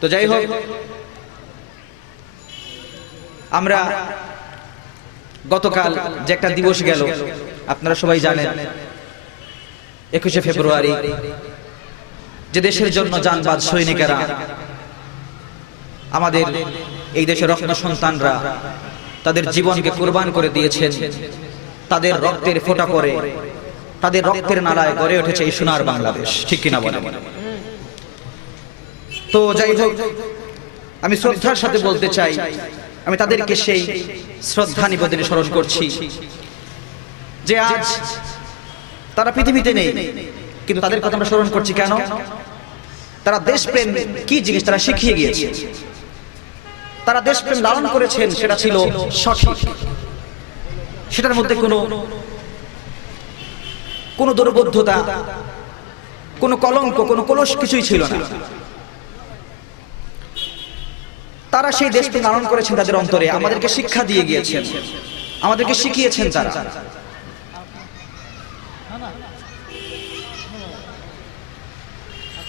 তো যাই হোক, আমরা গতকাল যে একটা দিবস গেল আপনারা সবাই জানেন, 21শে ফেব্রুয়ারি, যে দেশের জন্য জানবাজ সৈনিকেরা, আমাদের এই দেশের রত্ন সন্তানরা তাদের জীবনকে কুরবান করে দিয়েছেন, তাদের রক্তের ফোঁটা করে, তাদের রক্তের নালায় গড়ে উঠেছে এই সোনার বাংলাদেশ, ঠিক কিনা বলেন? তো যাই হোক, আমি শ্রদ্ধার সাথে বলতে চাই, আমি তাদেরকে সেই শ্রদ্ধা নিবেদনে স্মরণ করছি যে আজ তারা পৃথিবীতে নেই, কিন্তু তাদের কথা আমরা স্মরণ করছি কেন? তারা দেশপ্রেম কি জিনিস তারা শিখিয়ে গিয়েছে, তারা দেশপ্রেম লালন করেছেন, সেটা ছিল সঠিক, সেটার মধ্যে কোনো দুর্বোধ্যতা, কোনো কলঙ্ক, কোনো কলস কিছুই ছিল না। তারা সেই দেশকে লালন করেছেন তাদের অন্তরে, আমাদেরকে শিক্ষা দিয়ে গিয়েছেন, আমাদেরকে শিখিয়েছেন তারা।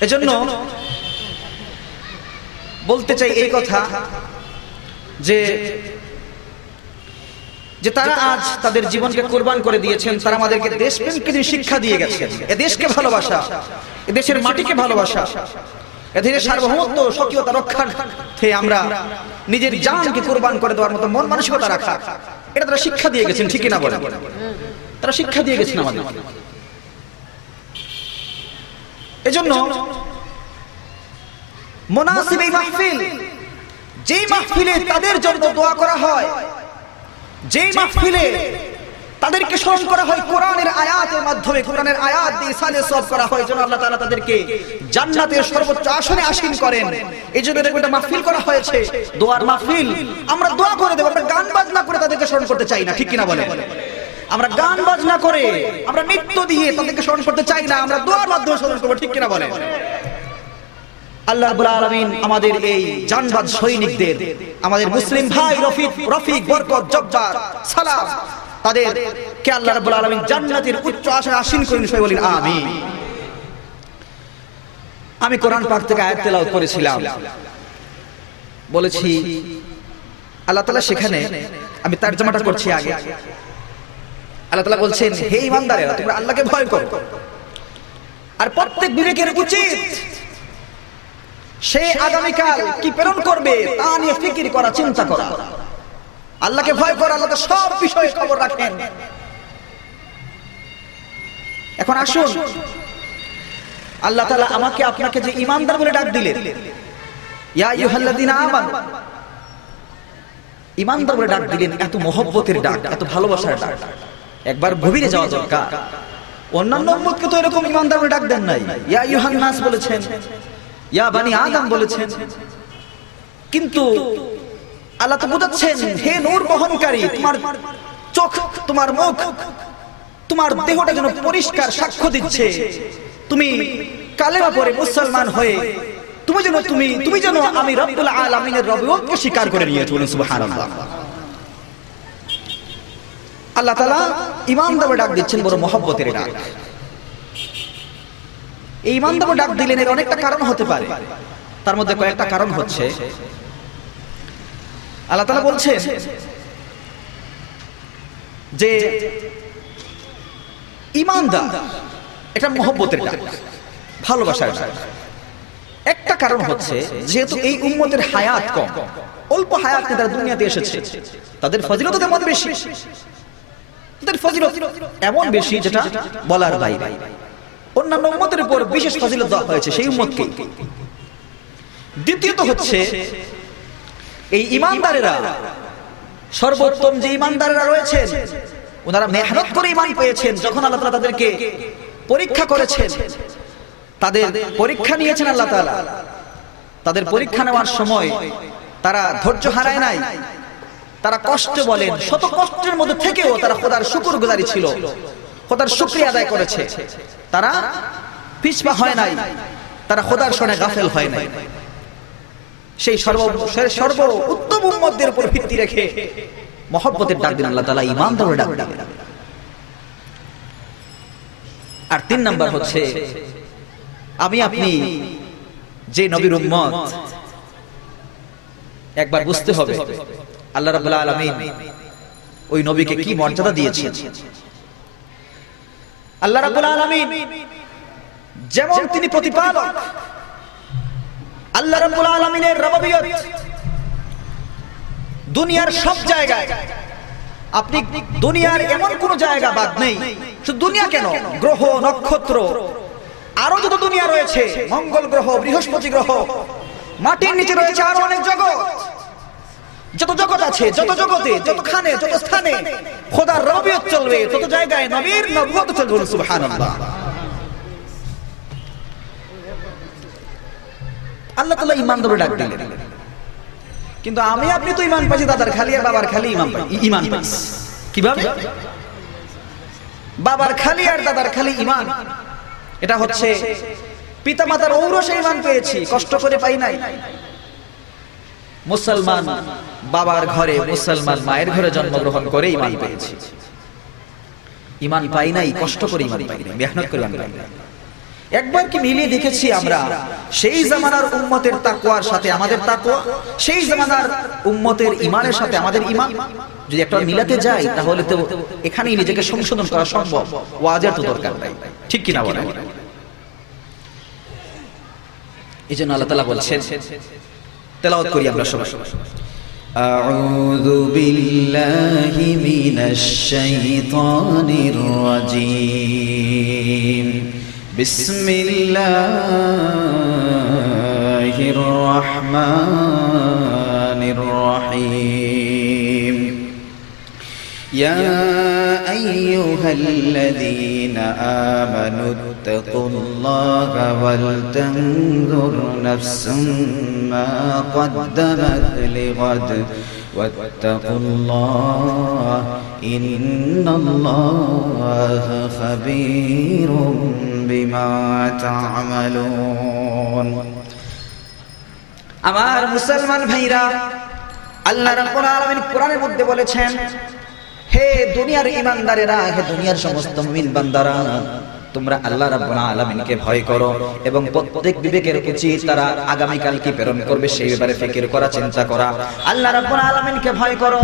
এজন্য বলতে চাই এই কথা যে তারা আজ তাদের জীবনকে কুরবান করে দিয়েছেন, তারা আমাদেরকে দেশপ্রেমকে শিক্ষা দিয়ে গেছেন, এ দেশকে ভালোবাসা, এ দেশের মাটিকে ভালোবাসা, এদের সার্বভৌমত্ব স্বকীয়তা রক্ষার্থে আমরা নিজের জানকে কুরবান করে দেওয়ার মতো মন মানসিকতা রাখা, এটা তারা শিক্ষা দিয়ে গেছেন, ঠিক না বলেন? তারা শিক্ষা দিয়ে গেছেন আমাদের। এজন্য মুনাসিব এই মাহফিল, যেই মাহফিলে তাদের জন্য দোয়া করা হয়, যেই মাহফিলে তাদেরকে স্মরণ করা হয় কোরআনের আয়াতের মাধ্যমে, কোরআনের আয়াত দিয়ে সালে সব করা হয়, যেন আল্লাহ তাআলা তাদেরকে জান্নাতের সর্বোচ্চ আসনে আসীন করেন। এই জন্য একটা মাহফিল করা হয়েছে, দোয়ার মাহফিল। আমরা দোয়া করে দেব, আমরা গান বাজনা করে তাদেরকে স্মরণ করতে চাই না, ঠিক কিনা বলেন? আমরা গান বাজনা করে, আমরা নৃত্য দিয়ে তাদেরকে স্মরণ করতে চাই না, আমরা দোয়ার মাধ্যমে স্মরণ করব, ঠিক কিনা বলেন? আল্লাহ রাব্বুল আলামিন আমাদের এই জানবাজ সৈনিকদের, আমাদের মুসলিম ভাই রফিক, বরকত, জব্বার, সালাম, তাদেরকে আল্লাহ রাব্বুল আলামিন জান্নাতের উচ্চ আসনে আসীন করুন, সবাই বলেন আমিন। আমি কোরআন পাক থেকে আয়াত তেলাওয়াত করেছিলাম, বলেছি আল্লাহ তাআলা সেখানে, আমি তরজমাটা করছি আগে। আল্লাহ তাআলা বলছেন, হে ঈমানদারেরা, তোমরা আল্লাহকে ভয় করো, আর প্রত্যেক বিবেকের উচিত সে আগামীকাল কি প্রেরণ করবে তা নিয়ে ফিকির করা, চিন্তা করা। আল্লাহকে ভয় করা, আল্লাহ তো সব বিষয়ে খবর রাখেন। এখন আসুন, আল্লাহ তাআলা আমাকে আপনাকে যে ঈমানদার বলে ডাক দিলেন, ইয়া আইয়ুহাল্লাযীনা আমানু, ঈমানদার বলে ডাক দিলেন, এত মহব্বতের ডাক, এত ভালোবাসার ডাক, একবার গভীরে যাওয়া দরকার। অন্যান্য উম্মতকে তো এরকম ঈমানদার বলে ডাক দেন নাই, ইয়া আইয়ুহান নাস বলেছেন, ইয়া বানি আদম বলেছেন, কিন্তু আল্লাহ তো বোঝাচ্ছেন, হে নূর বহনকারী, তোমার চোখ, তোমার মুখ, তোমার দেহটা যেন পরিষ্কার সাক্ষ্য দিচ্ছে, তুমি কালেমা পড়ে মুসলমান হয়ে তুমি যেন আমি রব্বুল আলামিনের রবিয়তকে স্বীকার করে নিয়েছো, বলুন সুবহানাল্লাহ। আল্লাহ তাআলা ঈমানদারকে ডাক দিচ্ছেন, বড় মহব্বতের ডাক। এই ঈমানদারকে ডাক দিলেন, এর অনেকটা কারণ হতে পারে, তার মধ্যে কয়েকটা কারণ হচ্ছে, আল্লাহ তাআলা বলছেন যে ঈমানদার এটা মহব্বতের ডাক, ভালোবাসার ডাক। একটা কারণ হচ্ছে, যেহেতু এই উম্মতের হায়াত কম, অল্প হায়াত নিয়ে তারা দুনিয়াতে এসেছে, তাদের ফজিলত তেমন বেশি, তাদের ফজিলত এমন বেশি যেটা বলার বাইরে। অন্যান্য উম্মতের উপর বিশেষ ফজিলত দেওয়া হয়েছে সেই উম্মতকে। দ্বিতীয়ত হচ্ছে, এই ঈমানদারেরা, সর্বোত্তম যে ঈমানদারেরা রয়েছেন, ওনারা মেহনত করে ঈমান পেয়েছেন। যখন আল্লাহ তাআলা তাদেরকে পরীক্ষা করেছেন, তাদের পরীক্ষা নিয়েছেন আল্লাহ তাআলা, তাদের পরীক্ষা নেওয়ার সময় তারা ধৈর্য হারায় নাই, তারা কষ্ট বলেন, শত কষ্টের মধ্যে থেকেও তারা খোদার শুকরগুজারি ছিল, খোদার শুকরিয়া আদায় করেছে, তারা পিছপা হয় নাই, তারা খোদার শরণে গাফেল হয় নাই। সেই সর্ব উত্তম উম্মতদের উপর ভিত্তি রেখে মহব্বতের ডাক দিন আল্লাহ তাআলা, ঈমানদারের ডাক দিন। আর ৩ নাম্বার হচ্ছে, আমি আপনি যে নবীর উম্মত, একবার বুঝতে হবে আল্লাহ রাব্বুল আলামিন ওই নবীকে কি মর্যাদা দিয়েছেন। আল্লাহ রাব্বুল আলামিন যেমন তিনি প্রতিপালক, আল্লাহ রাব্বুল আলামিনের রব্বিয়ত দুনিয়ার সব জায়গায়, আপনি দুনিয়ার এমন কোন জায়গা বাদ নেই, শুধু দুনিয়া কেন, গ্রহ নক্ষত্র আরো যত দুনিয়া রয়েছে, মঙ্গল গ্রহ, বৃহস্পতি গ্রহ, মাটির নিচে রয়েছে আরো অনেক জগৎ, যত জগৎ আছে, যত জগতে, যতখানে, যত স্থানে খোদার রব্বিয়ত চলবে, তত জায়গায় নবীর নবুয়ত চলবে। সুবহানাল্লাহ। আল্লাহ তাআলা ঈমানদারদের ডাক দিলেন, কিন্তু আমি আপনি তো ঈমান পাইছি দাদার খালি আর বাবার খালি ঈমান পাইছি। কিভাবে? বাবার খালি আর দাদার খালি ঈমান, এটা হচ্ছে পিতামাতার ঔরসে ঈমান পেয়েছি, কষ্ট করে পাই নাই। মুসলমান বাবার ঘরে, মুসলমান মায়ের ঘরে জন্মগ্রহণ করে ঈমান পেয়েছি। ঈমান পাই নাই কষ্ট করে, ঈমান পাই নাই মেহনত করে, ঈমান পাই নাই। একবার কি মিলিয়ে দেখেছি আমরা সেই জামানার উম্মতের তাকওয়ার সাথে আমাদের তাকওয়া, সেই জামানার উম্মতের ঈমানের সাথে আমাদের ঈমান যদি একটা মিলাতে যাই, তাহলে তো এখানেই নিজেকে সংশোধন করা সম্ভব, ওয়াজের তো দরকার নাই। ঠিক কি না বলেন? এইজন্য আল্লাহ তাআলা বলছেন, তেলাওয়াত করি আমরা সবাই। আউযু বিল্লাহি মিনাশ শাইতানির রাজীম। বিসমিল্লাহির রহমানির রহিম। ইয়া আইয়ুহাল্লাযীনা আমানু ইত্তাকুল্লাহা ওয়াল তানজুর নাফসুম মা কদ্দামাত লিগাদ ওয়াত্তাকুল্লাহ ইন্নাল্লাহা খাবীরুম বিমা তা'মালুন। আমার মুসলমান ভাইরা, আল্লাহ রাব্বুল আলামিন কোরআনের মধ্যে বলেছেন, হে দুনিয়ার ঈমানদারেরা, হে দুনিয়ার সমস্ত মুমিন বান্দারা, তোমরা আল্লাহ রাব্বুল আলামিনকে ভয় করো এবং প্রত্যেক বিবেকের উচিত তারা আগামী কাল কি প্রেরণ করবে সেই ব্যাপারে ফিকির করা, চিন্তা করা। আল্লাহ রাব্বুল আলামিনকে ভয় করো,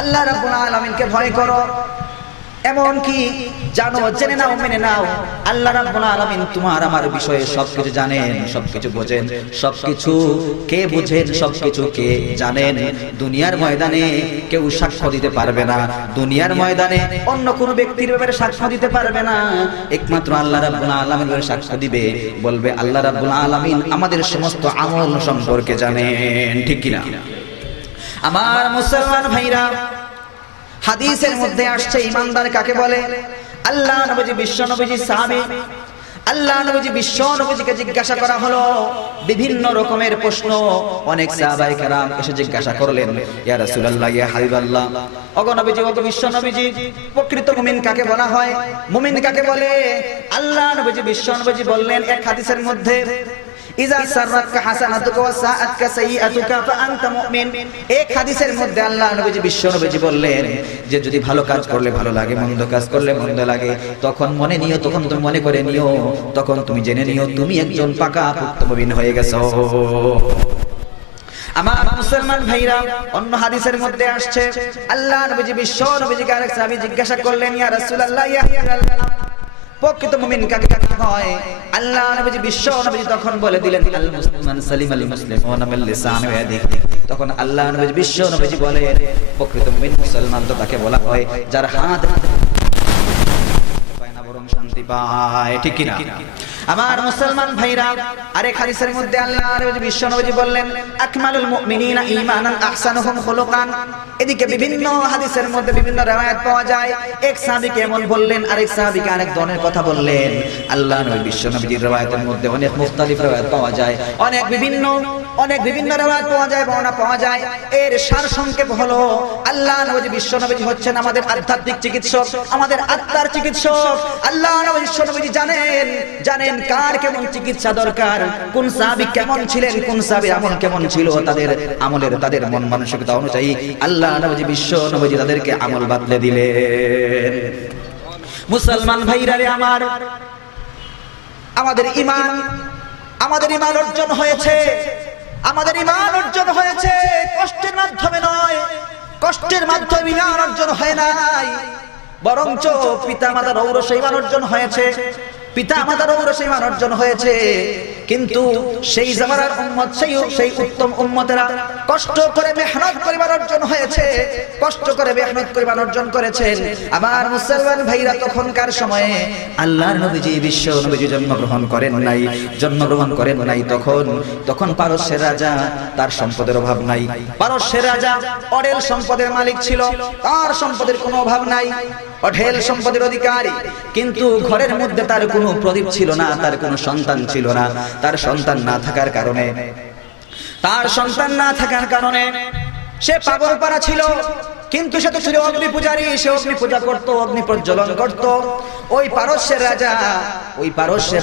আল্লাহ রাব্বুল আলামিনকে ভয় করো, এমন কি জানো, জেনে নাও, মেনে নাও, আল্লাহ রাব্বুল আলামিন তোমার আমার বিষয়ে সবকিছু জানেন, সবকিছু বোঝেন, সবকিছু কে বোঝেন, সবকিছু কে জানেন। দুনিয়ার ময়দানে কেউ সাক্ষ্য দিতে পারবে না, দুনিয়ার ময়দানে অন্য কোনো ব্যক্তির ব্যাপারে সাক্ষ্য দিতে পারবে না, একমাত্র আল্লাহ রাব্বুল আলামিনের সাক্ষ্য দিবে, বলবে আল্লাহ রাব্বুল আলামিন আমাদের সমস্ত আমল সম্পর্কে জানেন। ঠিক কি না? আমার মুসলমান ভাইরা, হাদিসের মধ্যে আসছে ঈমানদার কাকে বলে। আল্লাহ নবী, বিশ্ব নবীজি সাহাবী, আল্লাহ নবী, বিশ্ব নবীজিকে জিজ্ঞাসা করা হলো বিভিন্ন রকমের প্রশ্ন। অনেক সাহাবায়ে কেরাম এসে জিজ্ঞাসা করলেন, ইয়া রাসূলুল্লাহ, ইয়া হাবিবাল্লাহ, ওগো নবীজি, ওগো বিশ্ব নবীজি, প্রকৃত মুমিন কাকে বলা হয়, মুমিন কাকে বলে? আল্লাহ নবী, বিশ্ব নবীজি বললেন এক হাদিসের মধ্যে, ইজা সাররাতকা হাসানাতুকা ওয়া সাআতকা সাইয়্যাতুকা ফাআনতা মুমিন। এক হাদিসের মধ্যে আল্লাহ নবীজি, বিশ্ব নবীজি বললেন যে যদি ভালো কাজ করলে ভালো লাগে, মন্দ কাজ করলে মন্দ লাগে, তখন মনে নিও, তখন তুমি মনে করে নিও, তখন তুমি জেনে নিও তুমি একজন পাকা পুক্ত মুমিন হয়ে গেছো। আমার মুসলমান ভাইরা, অন্য হাদিসের মধ্যে আসছে আল্লাহ নবীজি, বিশ্ব নবীজিকে আরেক সাহাবী জিজ্ঞাসা করলেন, ইয়া রাসূলুল্লাহ, ইয়া হাবিবাল্লাহ, প্রকৃত মুমিন কাকে হয়? আল্লাহ নবী, বিশ্ব নবী তখন বলে দিলেন, আল মুসলিমান সালিমাল মুসলিমুনা মিন লিসানি ওয়া ইয়াদিহি। তখন আল্লাহ নবী, বিশ্ব নবী বলেন, প্রকৃত মুমিন মুসলমান তো তাকে বলা হয় যার হাত পায় না বরং শান্তি পায়। ঠিক কি না? আমার মুসলমান ভাইরা, আরেক হাদিসের মধ্যে আল্লাহ নবী, বিশ্ব নবী বললেন, আকমালুল মুমিনিনা ঈমানান আহসানুহুম খুলুকান। এদিকে বিভিন্ন হাদিসের মধ্যে বিভিন্ন riwayat পাওয়া যায়, এক সাহাবীকে এমন বললেন, আরেক সাহাবীকে আরেক ধরনের কথা বললেন। আল্লাহ নবী, বিশ্ব নবীর riwayatের মধ্যে অনেক মুখতালিফ riwayat পাওয়া যায়, অনেক বিভিন্ন riwayat পাওয়া যায়, বর্ণনা পাওয়া যায়। এর সার সংক্ষেপ হলো, আল্লাহ নবী, বিশ্ব নবী হচ্ছেন আমাদের আধ্যাত্মিক চিকিৎসক, আমাদের আত্মার চিকিৎসক। আল্লাহ নবী, বিশ্ব নবী জানেন কার কেমন চিকিৎসা দরকার, কোন সাহাবী কেমন ছিলেন, কোন সাহাবীর আমল কেমন ছিল, তাদের আমলের, তাদের মন মানসিকতা অনুযায়ী আল্লাহ নবী, বিশ্ব নবী তাদেরকে আমল বাতলে দিলেন। মুসলমান ভাইরা রে আমার, আমাদের ঈমান অর্জন হয়েছে, আমাদের ঈমান অর্জন হয়েছে কষ্টের মাধ্যমে নয়, কষ্টের মাধ্যমে ঈমান অর্জন হয় নাই, বরঞ্চ পিতামাতার ঔরসে ঈমান অর্জন হয়েছে, পিতামাতার ঔরসে ঈমান অর্জন হয়েছে। কিন্তু সেই জামানার উম্মত, সেই উত্তম উম্মতেরা কষ্ট করে মেহনত করে ঈমান অর্জন হয়েছে, কষ্ট করে মেহনত করে ঈমান অর্জন করেছেন। আমার মুসলমান ভাইরা তখনকার সময়ে আল্লাহর নবীজি, বিশ্ব নবীজি জন্মগ্রহণ করেন নাই, তখন পারস্যের রাজা, তার সম্পদের অভাব নাই। পারস্যের রাজা অঢেল সম্পদের মালিক ছিল, তার সম্পদের কোনো অভাব নাই, অঢেল সম্পদের অধিকারী। কিন্তু ঘরের মধ্যে তার কোনো প্রদীপ ছিল না, তার কোনো সন্তান ছিল না। তার সন্তান না থাকার কারণে সে পাগলপাড়া ছিল। কিন্তু সে তো ছিল অগ্নি পূজারী, সে অগ্নি পূজা করত, অগ্নি প্রজ্বলন করত। ওই পারস্যের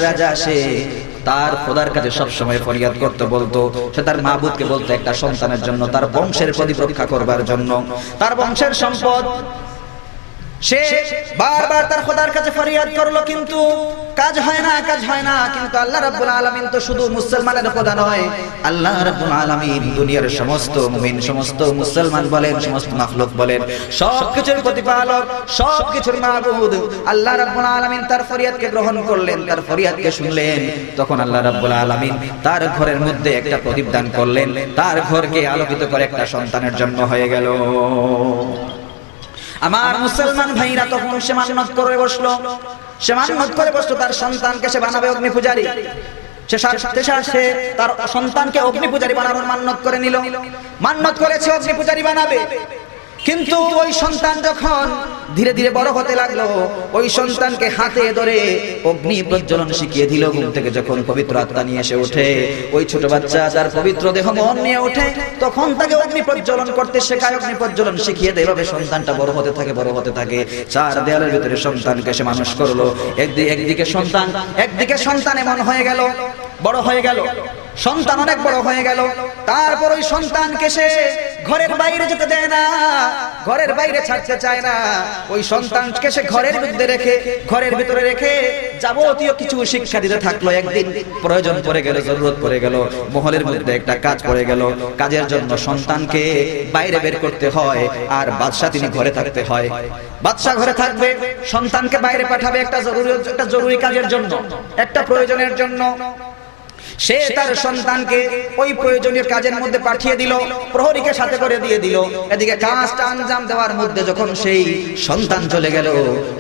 রাজা সে তার খোদার কাছে সব সময় ফরিয়াদ করতে বলতো, সে তার মাবুদকে বলতো একটা সন্তানের জন্য, তার বংশের প্রদীপ রক্ষা করবার জন্য, তার বংশের সম্পদ। সে বারবার তার খোদার কাছে ফরিয়াদ করলো, কিন্তু কাজ হয় না। কিন্তু আল্লাহ রাব্বুল আলামিন তো শুধু মুসলমানের খোদা নয়, আল্লাহ রাব্বুল আলামিন দুনিয়ার সমস্ত মুমিন, সমস্ত মুসলমান বলেন, সমস্ত মাখলুক বলেন, সবকিছুর প্রতিপালক, সবকিছুর মাবুদ। আল্লাহ রাব্বুল আলামিন তার ফরিয়াদকে গ্রহণ করলেন, তার ফরিয়াদকে শুনলেন। তখন আল্লাহ রাব্বুল আলামিন তার ঘরের মধ্যে একটা প্রদীপ দান করলেন, তার ঘরকে আলোকিত করে একটা সন্তানের জন্ম হয়ে গেল। আমার মুসলমান ভাইরা তখন সে মান্নত করে বসলো, তার সন্তানকে সে বানাবে অগ্নি পূজারী। সে তার সন্তানকে অগ্নি পূজারী বানানোর মান্নত করে নিল, মান্নত করেছে অগ্নি পূজারী বানাবে। কিন্তু ওই সন্তান যখন ধীরে ধীরে বড় হতে লাগলো, ওই সন্তানকে হাতে ধরে অগ্নি প্রজ্বলন শিখিয়ে দিল। ঘুম থেকে যখন পবিত্র আত্মা নিয়ে এসে ওঠে, ওই ছোট বাচ্চা তার পবিত্র দেহ মন নিয়ে ওঠে, তখন তাকে অগ্নি প্রজ্বলন করতে শেখায়, অগ্নি প্রজ্বলন শিখিয়ে দেয়। এভাবে সন্তানটা বড় হতে থাকে। চার দেয়ালের ভিতরে সন্তানকে সে মানুষ করলো। একদিকে সন্তান এমন হয়ে গেল, বড় হয়ে গেল, সন্তান অনেক বড় হয়ে গেল। তারপর ওই সন্তানকে সে ঘরের বাইরে যেতে দেয় না, ঘরের বাইরে ছাড়তে চায় না। ওই সন্তানকে সে ঘরের ভিতরে রেখে যাবতীয় কিছু শিক্ষা দিতে থাকলো। একদিন প্রয়োজন পড়ে গেল, জরুরত পড়ে গেল, মহলের মধ্যে একটা কাজ পড়ে গেল। কাজের জন্য সন্তানকে বাইরে বের করতে হয়, আর বাদশাহ তিনি ঘরে থাকতে হয়। বাদশাহ ঘরে থাকবে, সন্তানকে বাইরে পাঠাবে একটা জরুরি কাজের জন্য, একটা প্রয়োজনের জন্য। সে তার সন্তানকে ওই প্রয়োজনীয় কাজের মধ্যে পাঠিয়ে দিল, প্রহরীকে সাথে করে দিয়ে দিল। এদিকে কাজটা আঞ্জাম দেওয়ার মধ্যে যখন সেই সন্তান চলে গেল,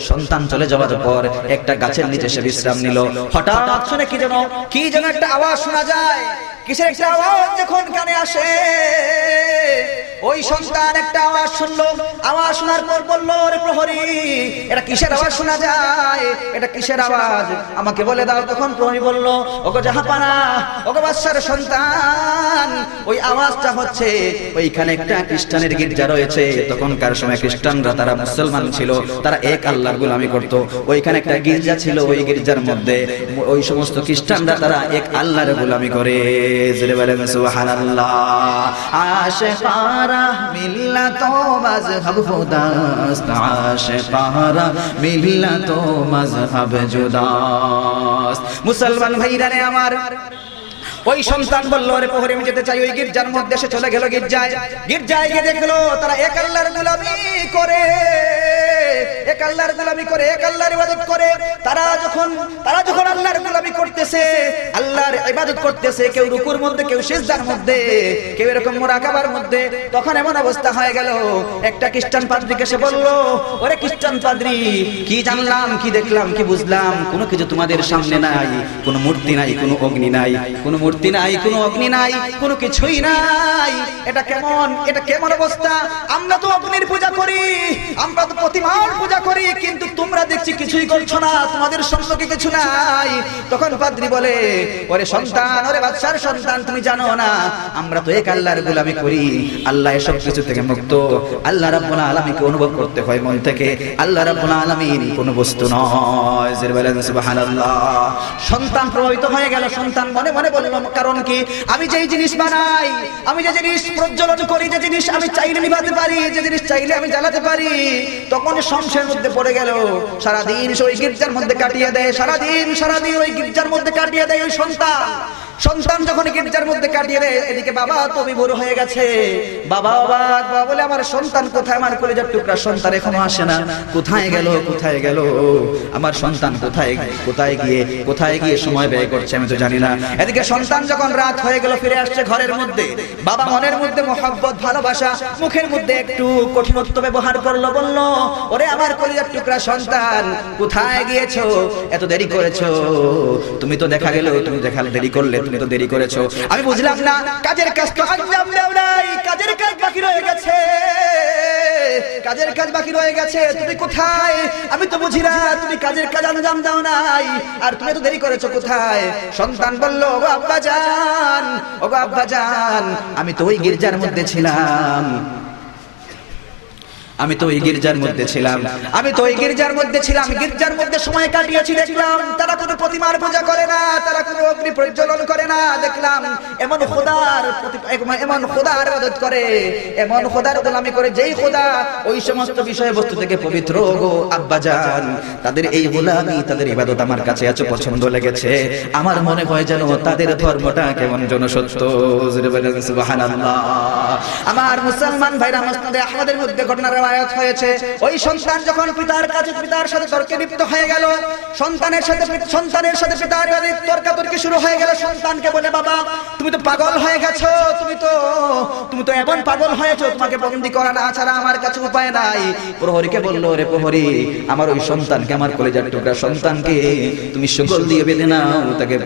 সন্তান চলে যাওয়ার পর একটা গাছের নিচে সে বিশ্রাম নিল। হঠাৎ শুনে কি যেন একটা আওয়াজ শোনা যায়। কিসের একটা আওয়াজ যখন কানে আসে, ওই সন্তান একটা আওয়াজ শুনলো। আওয়াজ শোনার পর বলল, রে প্রহরী, এটা কিসের আওয়াজ শোনা যায়? এটা কিসের আওয়াজ? আমাকে বলে দাও। তখন প্রহরী বলল, ওগো জাহাপানা, ওগো বাদশার সন্তান, ওই আওয়াজটা হচ্ছে ওইখানে একটা খ্রিস্টানের গির্জা রয়েছে। তখনকার সময় খ্রিস্টানরা, তারা মুসলমান ছিল, তারা এক আল্লাহর গোলামি করত। ওইখানে একটা গির্জা ছিল, ওই গির্জার মধ্যে ওই সমস্ত খ্রিস্টানরা তারা এক আল্লাহর গোলামি করে। জোরে বলেন সুবহানাল্লাহ। আশিকারা মিল্লাত মাযহাব খুদাস্ত, আশিকারা মিল্লাত মাযহাব জুদাস্ত। মুসলমান ভাইরা রে আমার, ওই সন্তান বলল, রে প্রহরী, আমি যেতে চাই ওই গির্জার মধ্যে। সে চলে গেল গির্জায় গিয়ে দেখলো তারা এক আল্লাহর গোলামি করে, এক আল্লাহর গোলামি করে, এক আল্লাহর ইবাদত করে। তারা যখন আল্লাহর গোলামি করতেছে, আল্লাহর ইবাদত করতেছে, কেউ রুকুর মধ্যে, কেউ সিজদার মধ্যে, কেউ এরকম মুরাকাবার মধ্যে, তখন এমন অবস্থা হয়ে গেল, একটা খ্রিস্টান পাদ্রীকে সে বলল, ওরে খ্রিস্টান পাদ্রী, কি জানলাম, কি দেখলাম, কি বুঝলাম, কোনো কিছু তোমাদের সামনে নাই, কোনো মূর্তি নাই, কোনো অগ্নি নাই, কোনো মূর্তি নাই, কোনো অগ্নি নাই, কোনো কিছুই নাই। এটা কেমন অবস্থা? আমরা তো অগ্নির পূজা করি, আমরা তো প্রতিমার পূজা করি, কিন্তু তোমরা দেখছি কিছুই করছো না, তোমাদের সম্পর্কে কিছু নাই। তখন পাদ্রী বলে, ওরে সন্তান, ওরে বাদশার সন্তান, তুমি জানো না আমরা তো এক আল্লাহর গোলামি করি, আল্লাহ এসব কিছু থেকে মুক্ত। আল্লাহ রাব্বুল আলামিনকে অনুভব করতে হয় মন থেকে, আল্লাহ রাব্বুল আলামিন কোনো বস্তু নয়। সুবহানাল্লাহ। সন্তান প্রভাবিত হয়ে গেল। সন্তান মনে মনে বলল, কারণ কি? আমি যেই জিনিস বানাই, আমি যে জিনিস প্রজ্বলন করি, যে জিনিস আমি চাইলে নিভাতে পারি, যে জিনিস চাইলে আমি জ্বালাতে পারি, তখন সংশয়ের মধ্যে পড়ে গেল। সারাদিন ওই গির্জার মধ্যে কাটিয়ে দেয়, সারাদিন ওই গির্জার মধ্যে কাটিয়ে দেয় ওই সন্তান। সন্তান যখন গির্জার মধ্যে কাটিয়ে দেয়, এদিকে বাবা তো বিভোর হয়ে গেছে। বাবা বলে আমার সন্তান কোথায়, আমার কলিজার টুকরা সন্তান এখনো আসে না, কোথায় গেল আমার সন্তান, কোথায় গিয়ে সময় ব্যয় করছে আমি তো জানি না। এদিকে সন্তান যখন রাত হয়ে গেল ফিরে আসছে ঘরের মধ্যে, বাবা মনের মধ্যে মহব্বত ভালোবাসা, মুখের মধ্যে একটু কঠিনত্ব ব্যবহার করলো, বলল ওরে আমার কলিজার টুকরা সন্তান কোথায় গিয়েছো, এত দেরি করেছো, তুমি তো দেখা গেল তুমি দেরি করলে, তুমি তো দেরি করেছো। আমি বুঝলাম না, কাজের কাজ তো আঞ্জাম দাও নাই, কাজের কাজ বাকি রয়ে গেছে, তুমি কোথায়? আমি তো বুঝি না তুমি কাজের কাজ আঞ্জাম দাও নাই, আর তুমি তো দেরি করেছো কোথায়? সন্তান বলল ওগো আব্বা জান, আমি তো ওই গির্জার মধ্যে ছিলাম, গির্জার মধ্যে সময় কাটিয়েছি। দেখলাম তারা কোনো প্রতিমার পূজা করে না, তারা কোনো অগ্নি প্রজ্বলন করে না। দেখলাম এমন খোদার ইবাদত করে, এমন খোদার গোলামি করে, যেই খোদা ওই সমস্ত বিষয়বস্তু থেকে পবিত্র। গো আব্বাজান, তাদের এই গোলামি, তাদের ইবাদত আমার কাছে এত পছন্দ লেগেছে, আমার মনে হয় যেন তাদের ধর্মটা কেমন যেন সত্য। সুবহানাল্লাহ। আমার মুসলমান ভাইরা, মুসনাদে আহমদের মধ্যে ঘটনার রিওয়ায়াত হয়েছে, ওই সন্তান যখন পিতার সাথে তর্কে লিপ্ত হয়ে গেল, সন্তানের সাথে পিতার তর্কাতর্কি শুরু হয়ে গেল। সন্তানকে বলে বাবা তুমি তো পাগল হয়ে গেছো, তুমি তো এমন পাগল হয়েছো, তোমাকে বন্দী করা না ছাড়া আমার কাছে উপায় নাই। প্রহরীকে বলল রে প্রহরী, আমার ওই সন্তানকে, আমার কলিজার টুকরা সন্তানকে তুমি শিকল দিয়ে বেঁধে নাও,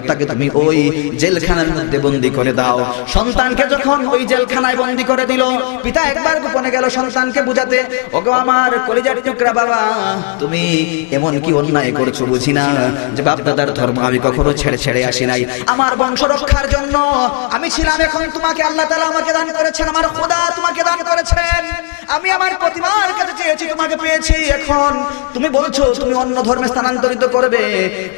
তাকে তুমি ওই জেলখানার মধ্যে বন্দী করে দাও। সন্তানকে যখন ওই জেলখানায় বন্দী করে দিল, পিতা একবার গোপনে গেল সন্তানকে বুঝাতে, ওগো আমার কলিজার টুকরা বাবা, তুমি এমন কি অন্যায় করেছো বুঝি না, যে বাপ দাদার ধর্ম আমি কখনো ছেড়ে আসি নাই, আমার বংশ রক্ষার জন্য আমি ছিলাম, এখন তোমাকে আল্লাহ তাআলা আমাকে দান করেছেন, আমার খোদা তোমাকে দান করেছেন, আমি আমার প্রতিমার কাছে চেয়েছি, তোমাকে পেয়েছি, এখন তুমি বলছো তুমি অন্য ধর্মে স্থানান্তরিত করবে,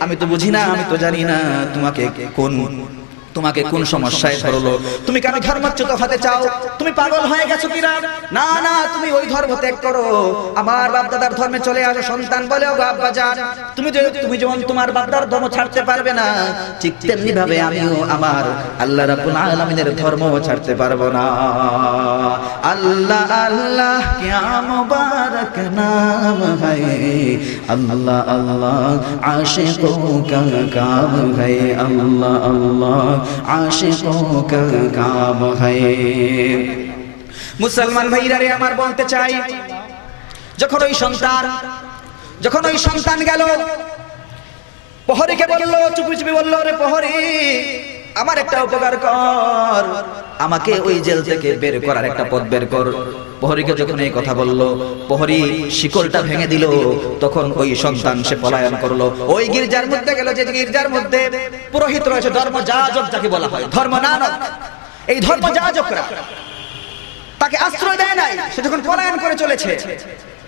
আমি তো বুঝি না, আমি তো জানি না তোমাকে কোন সমস্যায় ধরলো, তুমি কেন ধর্মচ্যুত হতে চাও, তুমি পাগল হয়ে গেছো কিনা? না তুমি ওই ধর্ম ত্যাগ করো, আমার বাপ দাদার ধর্মে চলে আসো। সন্তান বলে ওগো আব্বা জান, তুমি যেমন তোমার বাপ দাদার ধর্ম ছাড়তে পারবে না, ঠিক তেমনি ভাবে আমিও আমার আল্লাহ রাব্বুল আলামিনের ধর্ম ছাড়তে পারবো না। আল্লাহ আল্লাহ কিয়া মুবারক নাম है, अल्लाह अल्लाह आशिकों का काम है, अल्लाह अल्लाह आशिकों का काम है। মুসলমান ভাইরা রে আমার, বলতে চাই, যখন ওই সন্তান গেল, প্রহরীকে বলল, চুপি বলল রে প্রহরী, আমার একটা উপকার কর, আমাকে ওই জেল থেকে বের করার একটা পথ বের কর। প্রহরীকে যখন এই কথা বলল, প্রহরী শিকলটা ভেঙে দিল, তখন ওই সন্তান সে পলায়ন করলো, ওই গির্জার মধ্যে গেল, যে গির্জার মধ্যে পুরোহিত রয়েছে, ধর্মযাজক যাকে বলা হয়, ধর্মনানক, এই ধর্মযাজকরা তাকে আশ্রয় দেয় নাই। সে যখন পলায়ন করে চলেছে,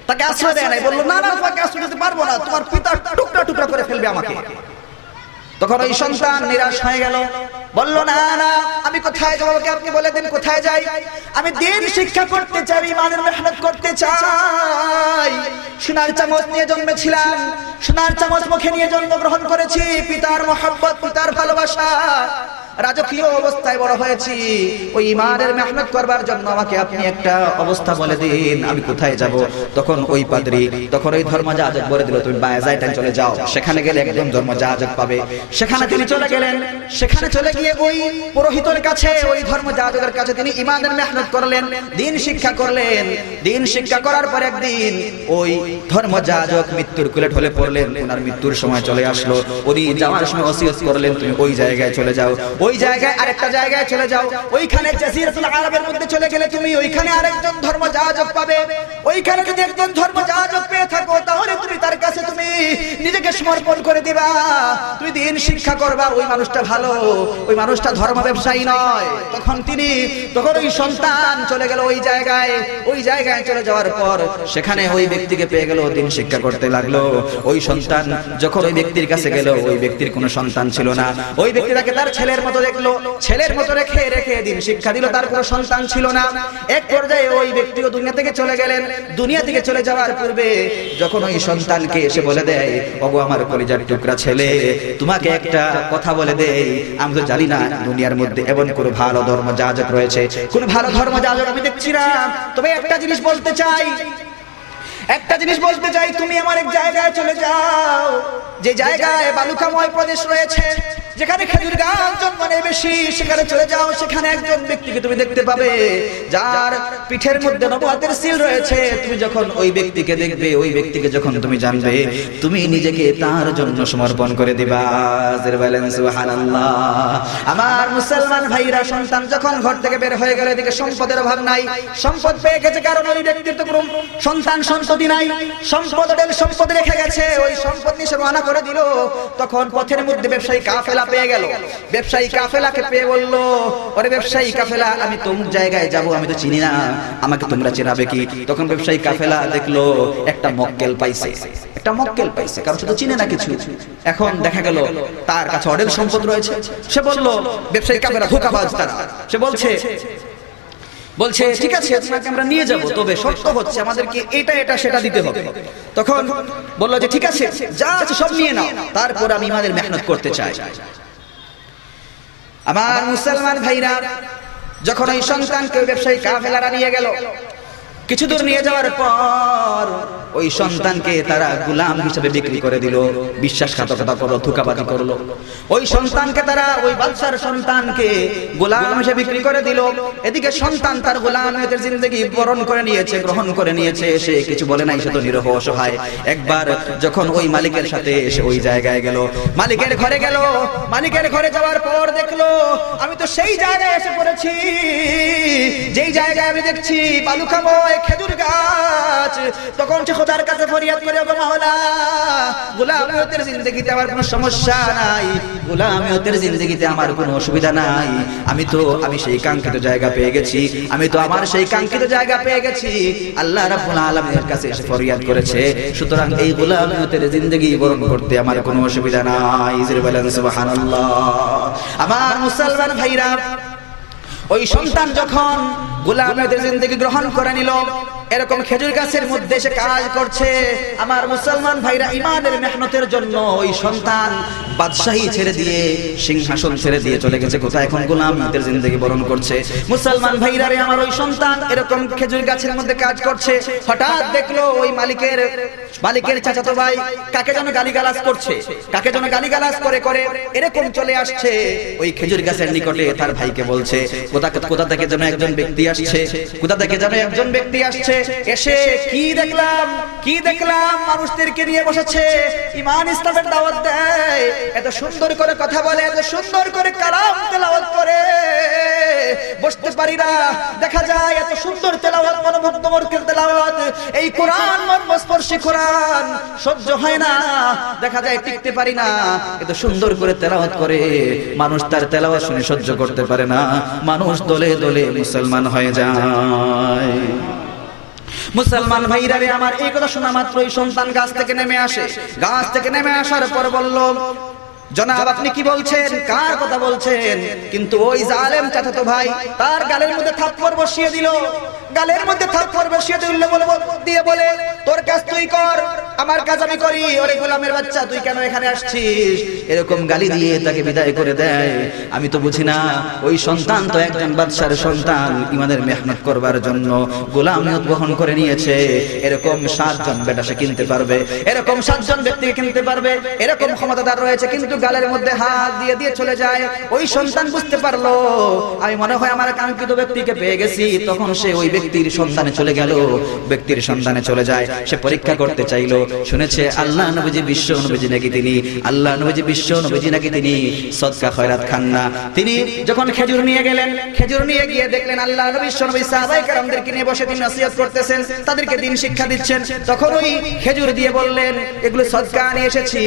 তাকে আশ্রয় দেয় নাই, বললো না তোমাকে আশ্রয় দিতে পারবো না, তোমার পিতা টুকরা টুকরা করে ফেলবে আমাকে। তখন ওই সন্তান নিরাশ হয়ে গেল, বলল না আমি কোথায় যাবো, আপনি বলে দিন কোথায় যাই, আমি দিন শিক্ষা করতে চাই, ইমানের মেহনত করতে চাই, সোনার চামচ নিয়ে জন্মেছিলাম, সোনার চামচ মুখে নিয়ে জন্মগ্রহণ করেছি, পিতার মহব্বত, পিতার ভালোবাসা, রাজকীয় অবস্থায় বড় হয়েছি, ওই ইমানের মেহনত করবার জন্য আমাকে আপনি একটা অবস্থা বলে দিন, আমি কোথায় যাব। তখন ওই পাদ্রী, তখন ওই ধর্মযাজক বলে দিল, তুমি বায়জাইটান চলে যাও, সেখানে গেলে একজন ধর্মযাজক পাবে। সেখানে তিনি চলে গেলেন, সেখানে চলে গিয়ে ওই পুরোহিতের কাছে, ওই ধর্মযাজকের কাছে তিনি ইমানের মেহনত করলেন, দিন শিক্ষা করলেন। দিন শিক্ষা করার পর একদিন ওই ধর্মযাজক মৃত্যুর কোলে ঢলে পড়লেন, ওনার মৃত্যুর সময় চলে আসলো, উনি যাওয়ার সময় ওসিয়ত করলেন, তুমি ওই জায়গায় চলে যাও, ওই জায়গায় আরেকটা জায়গায় চলে যাও, ওইখানে জাজিরাতুল আরবের মধ্যে চলে গেলে তুমি ওইখানে আরেকজন ধর্মযাজক পাবে, ওইখানে যদি একজন ধর্মযাজক পেয়ে থাকো, তাহলে তুমি তার কাছে তুমি নিজেকে সমর্পণ করে দিবা, তুমি দিন শিক্ষা করবা, ওই মানুষটা ভালো, ওই মানুষটা ধর্ম ব্যবসায়ী নয়। তখন ওই সন্তান চলে গেল ওই জায়গায় চলে যাওয়ার পর সেখানে ওই ব্যক্তিকে পেয়ে গেল, দিন শিক্ষা করতে লাগলো। ওই সন্তান যখন ওই ব্যক্তির কাছে গেল, ওই ব্যক্তির কোনো সন্তান ছিল না, ওই ব্যক্তি তাকে তার ছেলের মতো মতো দেখলো, ছেলের মতো রেখে রেখে দিন শিক্ষা দিল, তার কোনো সন্তান ছিল না। এক পর্যায়ে ওই ব্যক্তিও দুনিয়া থেকে চলে গেলেন। দুনিয়া থেকে চলে যাওয়ার পূর্বে যখন ওই সন্তানকে এসে বলে দেয়, ওগো আমার কলিজার টুকরা ছেলে, তোমাকে একটা কথা বলে দেই, আমি তো জানি না দুনিয়ার মধ্যে এমন কোনো ভালো ধর্মযাজক রয়েছে, কোন ভালো ধর্মযাজক আমি দেখছি না, তবে একটা জিনিস বলতে চাই, তুমি আমার এক জায়গায় চলে যাও, যে জায়গায় বালুকাময় প্রদেশ রয়েছে, যেখানে খেজুর গাছ জন্মানে বেশি, সেখানে চলে যাও। সেখানে একজন ব্যক্তিকে তুমি দেখতে পাবে যার পিঠের মধ্যে নবুয়তের সিল রয়েছে। তুমি যখন ওই ব্যক্তিকে দেখবে, ওই ব্যক্তিকে যখন তুমি জানবে, তুমি নিজেকে তার জন্য সমর্পণ করে দিবা। সুবহানাল্লাহ। আমার মুসলমান ভাইরা, সন্তান যখন ঘর থেকে বের হয়ে গেল, এদিকে সম্পদের অভাব নাই, সম্পদ পেয়ে গেছে, কারণ ওই ব্যক্তির তো কোনো সন্তান সন্ততি নাই, সম্পদ রেখে গেছে, ওই সম্পদ নিয়ে রওনা করে দিল। তখন পথের মধ্যে ব্যবসায়ী কাফেলা পেয়ে গেল। ব্যবসায়ী কাফেলাকে পেয়ে বলল, ওরে ব্যবসায়ী কাফেলা, আমি তোমরা জায়গায় যাব, আমি তো চিনি না, আমাকে তোমরা চেনাবে কি? তখন ব্যবসায়ী কাফেলা দেখলো একটা মক্কেল পাইছে, কারণ সে তো চিনে না কিছু। এখন দেখা গেল তার কাছে অঢেল সম্পদ রয়েছে। সে বলল, ব্যবসায়ী কাফেলা ধোঁকাবাজ তারা, সে বলছে ঠিক আছে, আপনাকে আমরা নিয়ে যাব, তবে শর্ত হচ্ছে আমাদেরকে এটা সেটা দিতে হবে। তখন বলল যে ঠিক আছে, যা আছে সব নিয়ে নাও, তারপর আমি ইমানের মেহনত করতে চাই। আমার মুসলমান ভাইরা, যখন ওই সন্তানকে ব্যবসায়ী কাফেলারা নিয়ে গেল, কিছু দূর নিয়ে যাওয়ার পর ওই সন্তানকে তারা গোলাম হিসেবে বিক্রি করে দিল, বিশ্বাসঘাতকতা করলো, ধোঁকাবাজি করলো। ওই সন্তানকে তারা, ওই বাদশার সন্তানকে গোলাম হিসেবে বিক্রি করে দিল। এদিকে সন্তান তার গোলামিয়তের জিন্দেগি গ্রহণ করে নিয়েছে, সে কিছু বলে নাই, সে তো নিরহ অসহায়। একবার যখন ওই মালিকের সাথে এসে ওই জায়গায় গেল, মালিকের ঘরে যাওয়ার পর দেখলো, আমি তো সেই জায়গায় এসে পড়েছি যেই জায়গায় আমি দেখছি বালুকাময় খেজুর গাছ। তখন সে খোদার কাছে ফরিয়াদ করে, ওগো মাওলা, গোলামিয়তের জিন্দেগিতে আমার কোনো সমস্যা নাই, গোলামিয়তের জিন্দেগিতে আমার কোনো অসুবিধা নাই, আমি সেই কাঙ্ক্ষিত জায়গা পেয়ে গেছি, আল্লাহ রাব্বুল আলামিনের কাছে এসে ফরিয়াদ করেছে, সুতরাং এই গোলামিয়তের জিন্দেগি বরণ করতে আমার কোনো অসুবিধা নাই। সুবহানাল্লাহ। আমার মুসলমান ভাইরা, ওই সন্তান যখন গোলামিয়তের জিন্দেগি গ্রহণ করে নিল, এরকম খেজুর গাছের মধ্যে সে কাজ করছে। আমার মুসলমান ভাইরা, ইমানের মেহনতের জন্য ওই সন্তান বাদশাহী ছেড়ে দিয়ে, সিংহাসন ছেড়ে দিয়ে চলে গেছে কোথায়? এখন গোলামিয়তের জিন্দেগি বরণ করছে। মুসলমান ভাইরা রে, আমার ওই সন্তান এরকম খেজুর গাছের মধ্যে কাজ করছে, হঠাৎ দেখলো ওই মালিকের চাচাতো ভাই কাকে যেন গালিগালাজ করে এরকম চলে আসছে ওই খেজুর গাছের নিকটে। তার ভাইকে বলছে, কোথা থেকে যেন একজন ব্যক্তি আসছে, এসে কি দেখলাম মানুষদেরকে নিয়ে বসেছে, ঈমান ইসলামের দাওয়াত দেয়, এত সুন্দর করে কথা বলে, এত সুন্দর করে কালাম তেলাওয়াত করে, বসতে পারি না। দেখা যায় এত সুন্দর তেলাওয়াত, মনোমুগ্ধকর তেলাওয়াত, এই কোরআন মর্মস্পর্শী কোরআন সহ্য হয় না, দেখা যায় টিকতে পারি না, এত সুন্দর করে তেলাওয়াত করে, মানুষ তার তেলাওয়াত শুনে সহ্য করতে পারে না, মানুষ দলে দলে মুসলমান হয়ে যায়। মুসলমান ভাইরা রে, আমার এই কথা শোনা মাত্রই সন্তান গাছ থেকে নেমে আসার পর বলল, জনাব আপনি কি বলছেন, কার কথা বলছেন? কিন্তু ওই জালেম চাচাতো ভাই তার গালের মধ্যে থাপ্পড় বসিয়ে দিল, বলে, তোর কাজ তুই কর, আমার কাজ আমি করি, ওরে গোলামের বাচ্চা তুই কেন এখানে আসছিস? এরকম গালি দিয়ে তাকে বিদায় করে দেয়। আমি তো বুঝি না, ওই সন্তান তো একজন বাদশার সন্তান, ইমানের মেহনত করবার জন্য গোলামিয়ত গ্রহণ করে নিয়েছে। এরকম 7 জন বেটা সে কিনতে পারবে, এরকম 7 জন ব্যক্তিকে কিনতে পারবে, এরকম ক্ষমতাদার রয়েছে, কিন্তু গালের মধ্যে হাত দিয়ে চলে যায়। ওই সন্তান বুঝতে পারলো, আমি মনে হয় আমার কাঙ্ক্ষিত ব্যক্তিকে পেয়ে গেছি। তখন সে ওই ব্যক্তির সন্ধানে চলে যায়। সে পরীক্ষা করতে চাইলো, শুনেছে আল্লাহ নবীজি বিশ্ব নবীজি নাকি তিনি সদকা খয়রাত খান না। তিনি যখন খেজুর নিয়ে গিয়ে দেখলেন আল্লাহ নবী বিশ্ব নবী সাহাবায়ে কেরামদেরকে নিয়ে বসে তিনি নসিহত করতেছেন, তাদেরকে দিন শিক্ষা দিচ্ছেন। তখন ওই খেজুর দিয়ে বললেন, এগুলো সদকা নিয়ে এসেছি,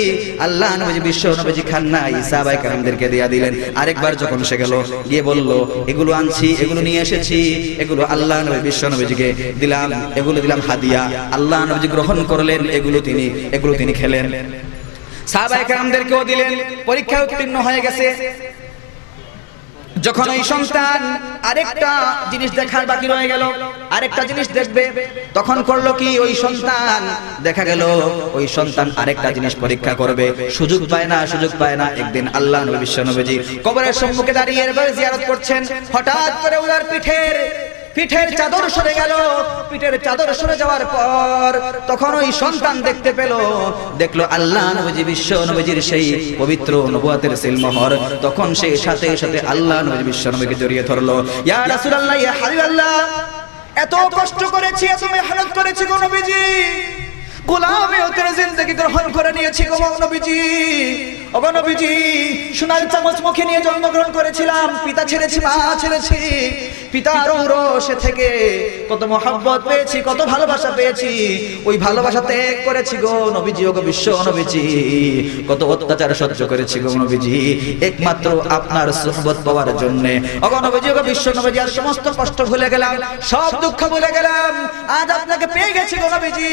আল্লাহ নবীজি বিশ্ব নবীজি খান না, সাহাবায়ে কেরামদেরকে দিয়ে দিলেন। আরেকবার যখন সে গেল, গিয়ে বলল, এগুলো আনছি, এগুলো নিয়ে এসেছি, এগুলো আল্লাহ নবী বিশ্ব নবীজিকে দিলাম, এগুলো দিলাম হাদিয়া, আল্লাহ নবীজি গ্রহণ করলেন, এগুলো তিনি খেলেন, সাহাবায়ে কেরামদেরকেও দিলেন। পরীক্ষা উত্তীর্ণ হয়ে গেছে। যখন ওই সন্তান আরেকটা জিনিস দেখার বাকি রয়ে গেল, আরেকটা জিনিস দেখবে, তখন করলো কি, ওই সন্তান দেখা গেল ওই সন্তান আরেকটা জিনিস পরীক্ষা করবে, সুযোগ পায় না। একদিন আল্লাহ নবী বিশ্ব নবীজি কবরের সম্মুখে দাঁড়িয়ে জিয়ারত করছেন। হঠাৎ করে ওনার পিঠের চাদর সরে গেল। পিঠের চাদর সরে যাওয়ার পর তখন ওই সন্তান দেখলো আল্লাহ নবীজি বিশ্ব নবীজির সেই পবিত্র নবুয়তের সিলমোহর। তখন সেই সাথে সাথে আল্লাহ নবী বিশ্ব নবীকে জড়িয়ে ধরলো। ইয়া রাসূলুল্লাহ, ইয়া হাবিবাল্লাহ, এত কষ্ট করেছি, এত মেহনত করেছি গো নবীজি, গোলামিয়তের জিন্দেগি গ্রহণ করে নিয়েছি গো নবীজি। ওগো নবীজি, সোনার চামচ মুখে নিয়ে জন্মগ্রহণ করেছিলাম, পিতা ছেড়েছি, মা ছেড়েছি, পিতার ঔরসে থেকে কত মহব্বত পেয়েছি, কত ভালোবাসা পেয়েছি, ওই ভালোবাসা ত্যাগ করেছি গো নবীজি। ওগো বিশ্ব নবীজি, কত অত্যাচার সহ্য করেছি গো নবীজি, একমাত্র আপনার সুহবত পাওয়ার জন্য। ওগো নবীজি, ওগো বিশ্ব নবীজি, আর সমস্ত কষ্ট ভুলে গেলাম, সব দুঃখ ভুলে গেলাম, আজ আপনাকে পেয়ে গেছি গো নবীজি।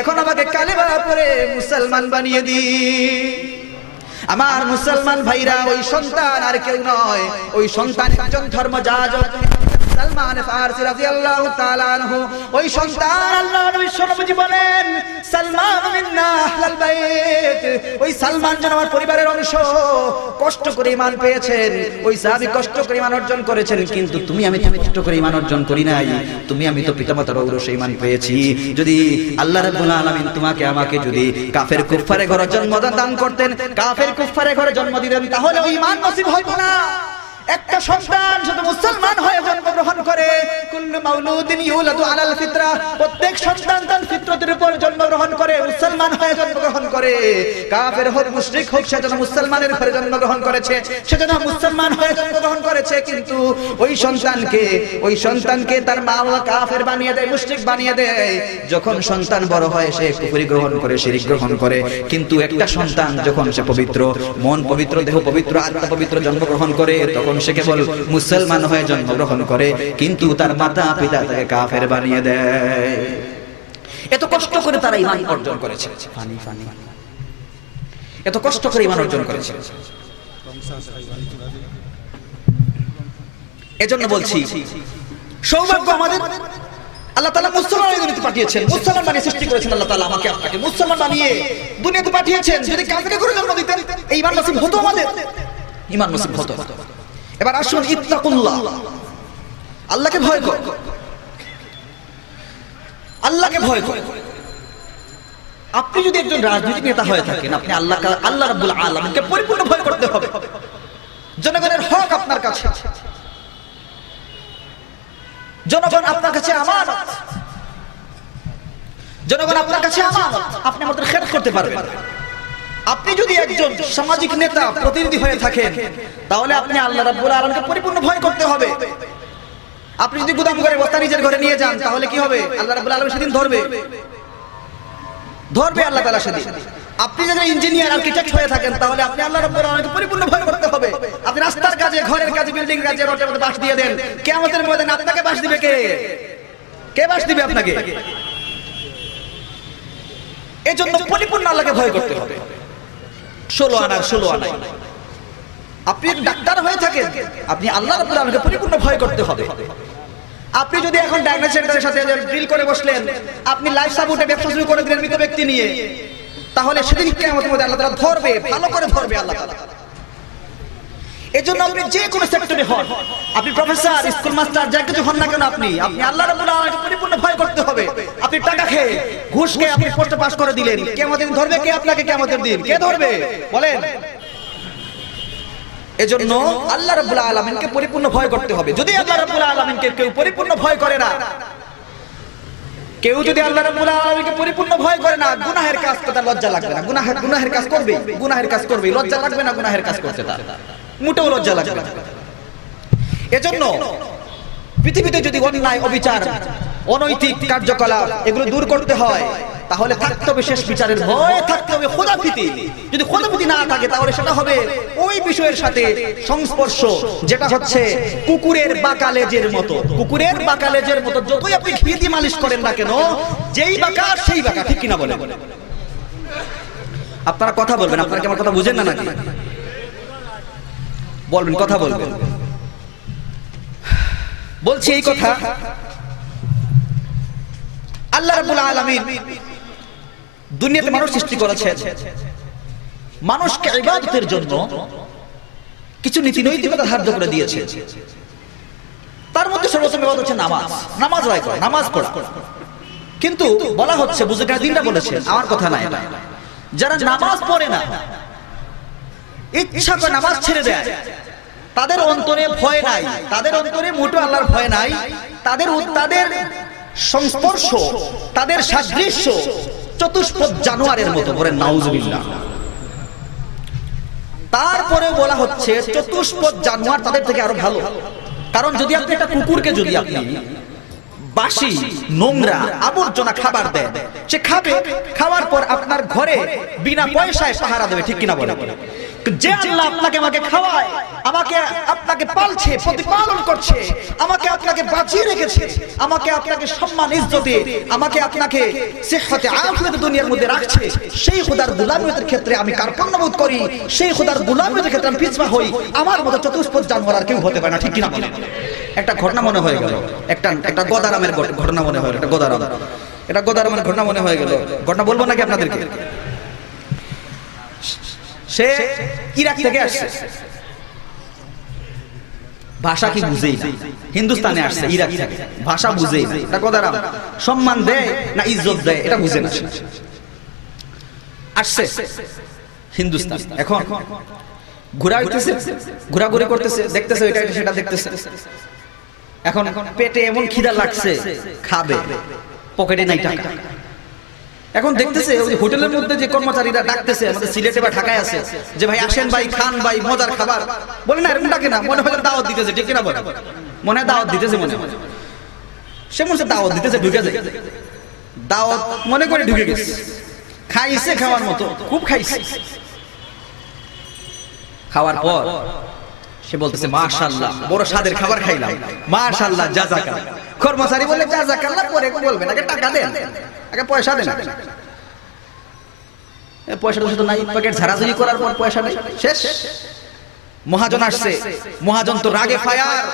এখন আমাকে কালেমা পড়ে মুসলমান বানিয়ে দিন। আমার মুসলমান ভাইরা, ওই সন্তান আর কেউ নয়, ওই সন্তান একজন ধর্মযাজক সালমান ফারসি রাদিয়াল্লাহু তাআলা আনহু। ওই সন্তান আল্লাহর নবী বিশ্বনবী বলেন, সালমান মিন্না আহলাল বাইত, ওই সালমান যেন আমার পরিবারের অংশ, কষ্ট করে ঈমান পেয়েছেন। ওই সাহাবী কষ্ট করে ঈমান অর্জন করেছেন, কিন্তু তুমি আমি কষ্ট করে ঈমান অর্জন করি নাই, তুমি আমি তো পিতামাতার ঔরসে ঈমান পেয়েছি। যদি আল্লাহ রাব্বুল আলামিন তোমাকে আমাকে যদি কাফের কুফফারে ঘরে জন্ম দান করতেন, কাফের কুফফারে ঘরে জন্ম দিতেন, তাহলে ওই ঈমান নসিব হতো না। একটা সন্তান শুধু মুসলমান হয়ে জন্মগ্রহণ করে, কুল্লু মাউলুদিন ইউলাদু আলাল ফিতরা, প্রত্যেক সন্তান তার ফিতরতের উপর জন্মগ্রহণ করে, মুসলমান হয়ে জন্মগ্রহণ করে। কাফের হোক মুশরিক হোক, সে যেন মুসলমানের ঘরে জন্মগ্রহণ করেছে, সে যেন মুসলমান হয়ে জন্মগ্রহণ করেছে। কিন্তু ওই সন্তানকে তার মা বাবা কাফের বানিয়ে দেয়, মুশরিক বানিয়ে দেয়। যখন সন্তান বড় হয়, সে কুফরি গ্রহণ করে, শিরক গ্রহণ করে। কিন্তু একটা সন্তান যখন সে পবিত্র মন পবিত্র, দেহ পবিত্র, আত্মা পবিত্র জন্মগ্রহণ করে, তখন সে কেবল মুসলমান হয়ে জন্মগ্রহণ করে, কিন্তু তার মাতা পিতা তাকে কাফের বানিয়ে দেয়। এত কষ্ট করে তারা ঈমান অর্জন করেছে, এত কষ্ট করে ঈমান অর্জন করেছে। এজন্য বলছি, সৌভাগ্য আমাদের, আল্লাহ তাআলা মুসলমান দুনিয়াতে পাঠিয়েছেন, মুসলমান বানিয়ে সৃষ্টি করেছেন। আল্লাহ তাআলা আমাকে আপনাকে মুসলমান বানিয়ে দুনিয়াতে পাঠিয়েছেন। যদি কাফের করে জন্ম দিতেন, এই ঈমান নসিব হতো আমাদের, ঈমান নসিব হতো। এবার আসুন, ইত্তাকুল্লাহ, আল্লাহকে ভয় কর, আল্লাহকে ভয় কর। আপনি যদি একজন রাজনৈতিক নেতা হয়ে থাকেন, আপনি আল্লাহ রাব্বুল আলামিনকে পরিপূর্ণ ভয় করতে হবে। জনগণের হক আপনার কাছে, জনগণ আপনার কাছে আমানত, জনগণ আপনার কাছে আমানত, আপনি আমাদের খেদমত করতে পারবেন। আপনি যদি একজন সামাজিক নেতা প্রতিনিধি হয়ে থাকেন, তাহলে আপনি আল্লাহ রাব্বুল আলামিনকে পরিপূর্ণ ভয় করতে হবে। আপনি যদি গুদাম করে বস্তা নিজের ঘরে নিয়ে যান, তাহলে কি হবে? আল্লাহ রাব্বুল আলামিন সেদিন ধরবে আল্লাহ তাআলা সেদিন। আপনি যদি ইঞ্জিনিয়ার আর্কিটেক্ট হয়ে থাকেন, তাহলে আপনি আল্লাহ রাব্বুল আলামিনকে পরিপূর্ণ ভয় করতে হবে। আপনি রাস্তার কাজে, ঘরের কাজে, বিল্ডিং কাজে রোডের মধ্যে বাঁশ দিয়ে দেন, কিয়ামতের ময়দানে আপনাকে বাঁশ দিবে কে বাঁশ দিবে আপনাকে? এজন্য পরিপূর্ণ আল্লাহকে ভয় করতে হবে। 16 আনা। আপনি ডাক্তার হয়ে থাকেন, আপনি আল্লাহ রাব্বুল আলামিনকে পরিপূর্ণ ভয় করতে হবে। আপনি যদি এখন ডায়াগনস্টিক সেন্টারের সাথে ডিল করে বসলেন, আপনি লাইফ সাপোর্টে ব্যবসা শুরু করে দিলেন মৃত ব্যক্তি নিয়ে, তাহলে সেদিন কিয়ামতের মধ্যে আল্লাহ তাআলা ধরবে, ভালো করে ধরবে আল্লাহ তাআলা। এজন্য আপনি যে কোনো সেক্টরে হন, আপনি প্রফেসর, স্কুল মাস্টার, যা কিছু হন না কেন, আপনি আল্লাহ রাব্বুল আলামিনকে পরিপূর্ণ ভয় করতে হবে। আপনি টাকা খেয়ে, ঘুষ খেয়ে আপনি পোস্ট পাস করে দিলেন, কিয়ামতের দিন ধরবে কে আপনাকে? কিয়ামতের দিন কে ধরবে বলেন? এজন্য আল্লাহ রাব্বুল আলামিনকে পরিপূর্ণ ভয় করতে হবে। যদি আল্লাহ রাব্বুল আলামিনকে কেউ পরিপূর্ণ ভয় করে না, কেউ যদি আল্লাহ রাব্বুল আলামিনকে পরিপূর্ণ ভয় করে না, গুনাহের কাজ করতে লজ্জা লাগবে না। গুনাহের কাজ করবে, লজ্জা লাগবে না গুনাহের কাজ করতে, তার মোটেও লজ্জা লাগবে না। এজন্য পৃথিবীতে যদি অন্যায়, অবিচার, অনৈতিক কার্যকলাপ এগুলো দূর করতে হয়, তাহলে থাকতে হবে শেষ বিচারের ভয়, থাকতে হবে খোদাভীতি। যদি খোদাভীতি না থাকে, তাহলে সেটা হবে ওই বিষয়ের সাথে সংস্পর্শ, যেটা হচ্ছে কুকুরের বাঁকা লেজের মতো। কুকুরের বাঁকা লেজের মতো যতই আপনি ঘি দিয়ে মালিশ করেন না কেন, যেই বাঁকা সেই বাঁকা, ঠিক কিনা বলেন? আপনারা কথা বলবেন, আপনারা কি আমার কথা বুঝেন না নাকি? বলবেন, কথা বলবেন। বলছি এই কথা, আল্লাহ রাব্বুল আলামিন দুনিয়াতে মানুষ সৃষ্টি করেছেন মানুষকে ইবাদতের জন্য কিছু নীতি নৈতিকতা ধার্য করে দিয়েছে। তার মধ্যে সর্বোত্তম ইবাদত হচ্ছে নামাজ। নামাজ আদায় করা, নামাজ পড়া। কিন্তু বলা হচ্ছে, বুঝে কেন দিনটা বলেছেন, আমার কথা না এটা, যারা নামাজ পড়ে না, ইচ্ছা করে নামাজ ছেড়ে দেয়, তাদের অন্তরে ভয় নাই, তাদের অন্তরে মোটো আল্লাহর ভয় নাই, তাদের সংস্পর্শ, তাদের সাদৃশ্য চতুষ্পদ জানোয়ারের মতো। বলেন নাউজুবিল্লাহ। তারপরে বলা হচ্ছে চতুষ্পদ জানোয়ার তাদের থেকে আরো ভালো। কারণ যদি আপনি একটা কুকুরকে যদি আপনি বাসি নোংরা আবর্জনা খাবার দেন, সে খাবে, খাওয়ার পর আপনার ঘরে বিনা পয়সায় পাহারা দেবে, ঠিক কিনা বলে? যে আল্লাহ আপনাকে আমাকে খাওয়ায়, আমাকে আপনাকে পালছে, প্রতিপালন করছে, আমাকে আপনাকে বাঁচিয়ে রেখেছে, আমাকে আপনাকে সম্মান ইজ্জতে, আমাকে আপনাকে সিহহাতে আফিয়াতে দুনিয়ার মধ্যে রাখছে, সেই খোদার গোলামিয়তের ক্ষেত্রে আমি কার্পণ্যবোধ করি, সেই খোদার গোলামিয়তের ক্ষেত্রে আমি পিছপা হই। আমার মতো চতুষ্পদ জানোয়ার আর কেউ হতে পারে না, ঠিক কিনা বলে? একটা ঘটনা মনে হয়ে গেল, একটা গদারামের ঘটনা মনে হয়ে গেল, এটা গদারামের ঘটনা মনে হয়ে গেল। ঘটনা বলবো নাকি আপনাদেরকে? সে ইরাক থেকে আসছে, ভাষা কি বুঝেই না, হিন্দুস্তানে আসছে ইরাক থেকে, ভাষা বুঝেই না। এটা গদারাম সম্মান দেয় না ইজ্জত দেয় এটা বুঝে না। আসছে হিন্দুস্তান, এখন ঘোরাঘুরি করতেছে, দেখতেছে এটা সেটা দেখতেছে। এখন পেটে এমন খিদা লাগছে, খাবে, পকেটে নাই টাকা। এখন দেখতেছে ওই হোটেলের মধ্যে যে কর্মচারীরা ডাকতেছে, আমাদের সিলেটে বা ঢাকায় আছে, যে ভাই আসেন ভাই, খান ভাই, মজার খাবার। বলে না, এরকম ডাকে না, মনে হয় দাওয়াত দিতেছে, ঠিক কিনা বলে? মনে হয় দাওয়াত দিতেছে, মনে হয় সে মনে হচ্ছে দাওয়াত দিতেছে, ঢুকে যায়, দাওয়াত মনে করে ঢুকে গেছে, খাইছে খাওয়ার মতো, খুব খাইছে। খাওয়ার পর সে বলতেছে মাশাআল্লাহ, বড় স্বাদের খাবার খাইলাম, মাশাআল্লাহ, জাযাকাল্লাহ। কর্মচারী বলে জাযাকাল্লাহ পরে বলবেন, আগে টাকা দেন, আগে পয়সা দেন। পয়সাটা শুধু নাই, পকেট ঝাড়াঝুড়ি করার পর পয়সা নেই, শেষ। মহাজন আসছে, মহাজন তো রাগে ফায়ার,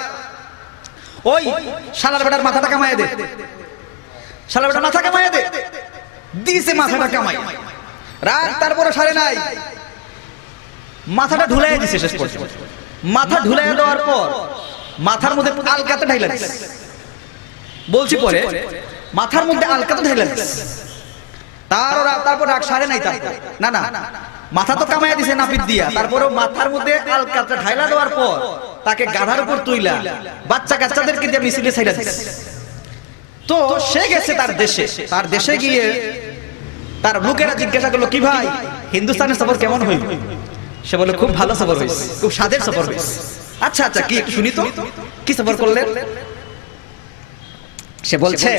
ওই শালার বেটার মাথাটা কামায় দে, শালার বেটার মাথা কামায় দে। দিছে মাথাটা কামাই, রাগ তারপরে সারে নাই, মাথাটা ঢুলাই দিছে। শেষ পর্যন্ত মাথা ঢুলাই দেওয়ার পর মাথার মধ্যে আলকাতে ঢাইলা দিছে। বলছি পরে মাথার মধ্যে আলকাতে ঢাইলা দিছে, তারপর রাগ সারে নাই। না না, মাথা তো কামাইয়া দিছে নাপিত দিয়া, তারপরেও মাথার মধ্যে আলকাতে ঢাইলা দেওয়ার পর তাকে গাধার উপর তুইলা বাচ্চা কাচ্চাদেরকে দিয়ে মিছিলে ছাইড়া দিছে। তো সে গেছে তার দেশে গিয়ে তার লোকেরা জিজ্ঞাসা করলো, কি ভাই হিন্দুস্তানের সফর কেমন হইল? সে বলে খুব ভালো সফর হয়েছে, খুব স্বাদের সফর হয়েছে। আচ্ছা আচ্ছা, কি একটু শুনি তো, কি সফর করলেন? সে বলছে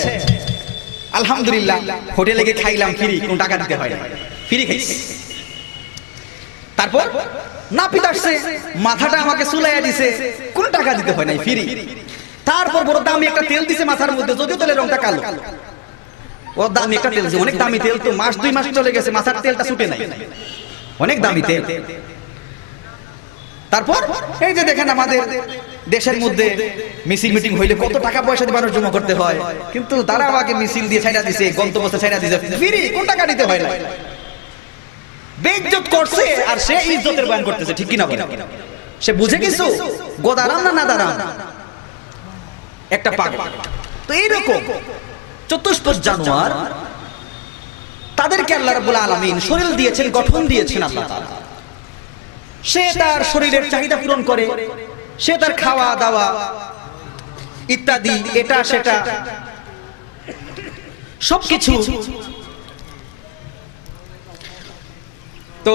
আলহামদুলিল্লাহ, হোটেলে গিয়ে খাইলাম ফ্রি, কোনো টাকা দিতে হয় না, ফ্রি খাইছি। তারপর নাপিত আসছে, মাথাটা আমাকে চুলাইয়া দিছে, কোনো টাকা দিতে হয় নাই, ফ্রি। তারপর বড় দামি একটা তেল দিছে মাথার মধ্যে, যদিও তেলের রংটা কালো, ও দামি একটা তেল, অনেক দামি তেল, তো মাস 2 মাস চলে গেছে, মাথার তেলটা ছুটে নাই, অনেক দামি তেল। তারপর এই যে দেখেন আমাদের দেশের মধ্যে মিছিল মিটিং হইলে কত টাকা পয়সা দিয়ে মানুষ জমা করতে হয়, কিন্তু তারা আমাকে মিছিল দিয়ে ছাইড়া দিছে, গন্তব্যে ছাইড়া দিছে, ফ্রি, কোন টাকা দিতে হয় না। বেইজ্জত করছে, আর সে ইজ্জতের বয়ান করতেছে, ঠিক কিনা বলে? সে বুঝে কিছু, গোদারাম না নাদারাম, একটা পাগল। তো এইরকম চতুষ্পদ জানোয়ার, তাদেরকে আল্লাহ রাব্বুল আলামিন শরীর দিয়েছেন, গঠন দিয়েছেন আল্লাহ তাআলা। সে তার শরীরের চাহিদা পূরণ করে, সে তার খাওয়া দাওয়া ইত্যাদি, এটা সেটা সবকিছু। তো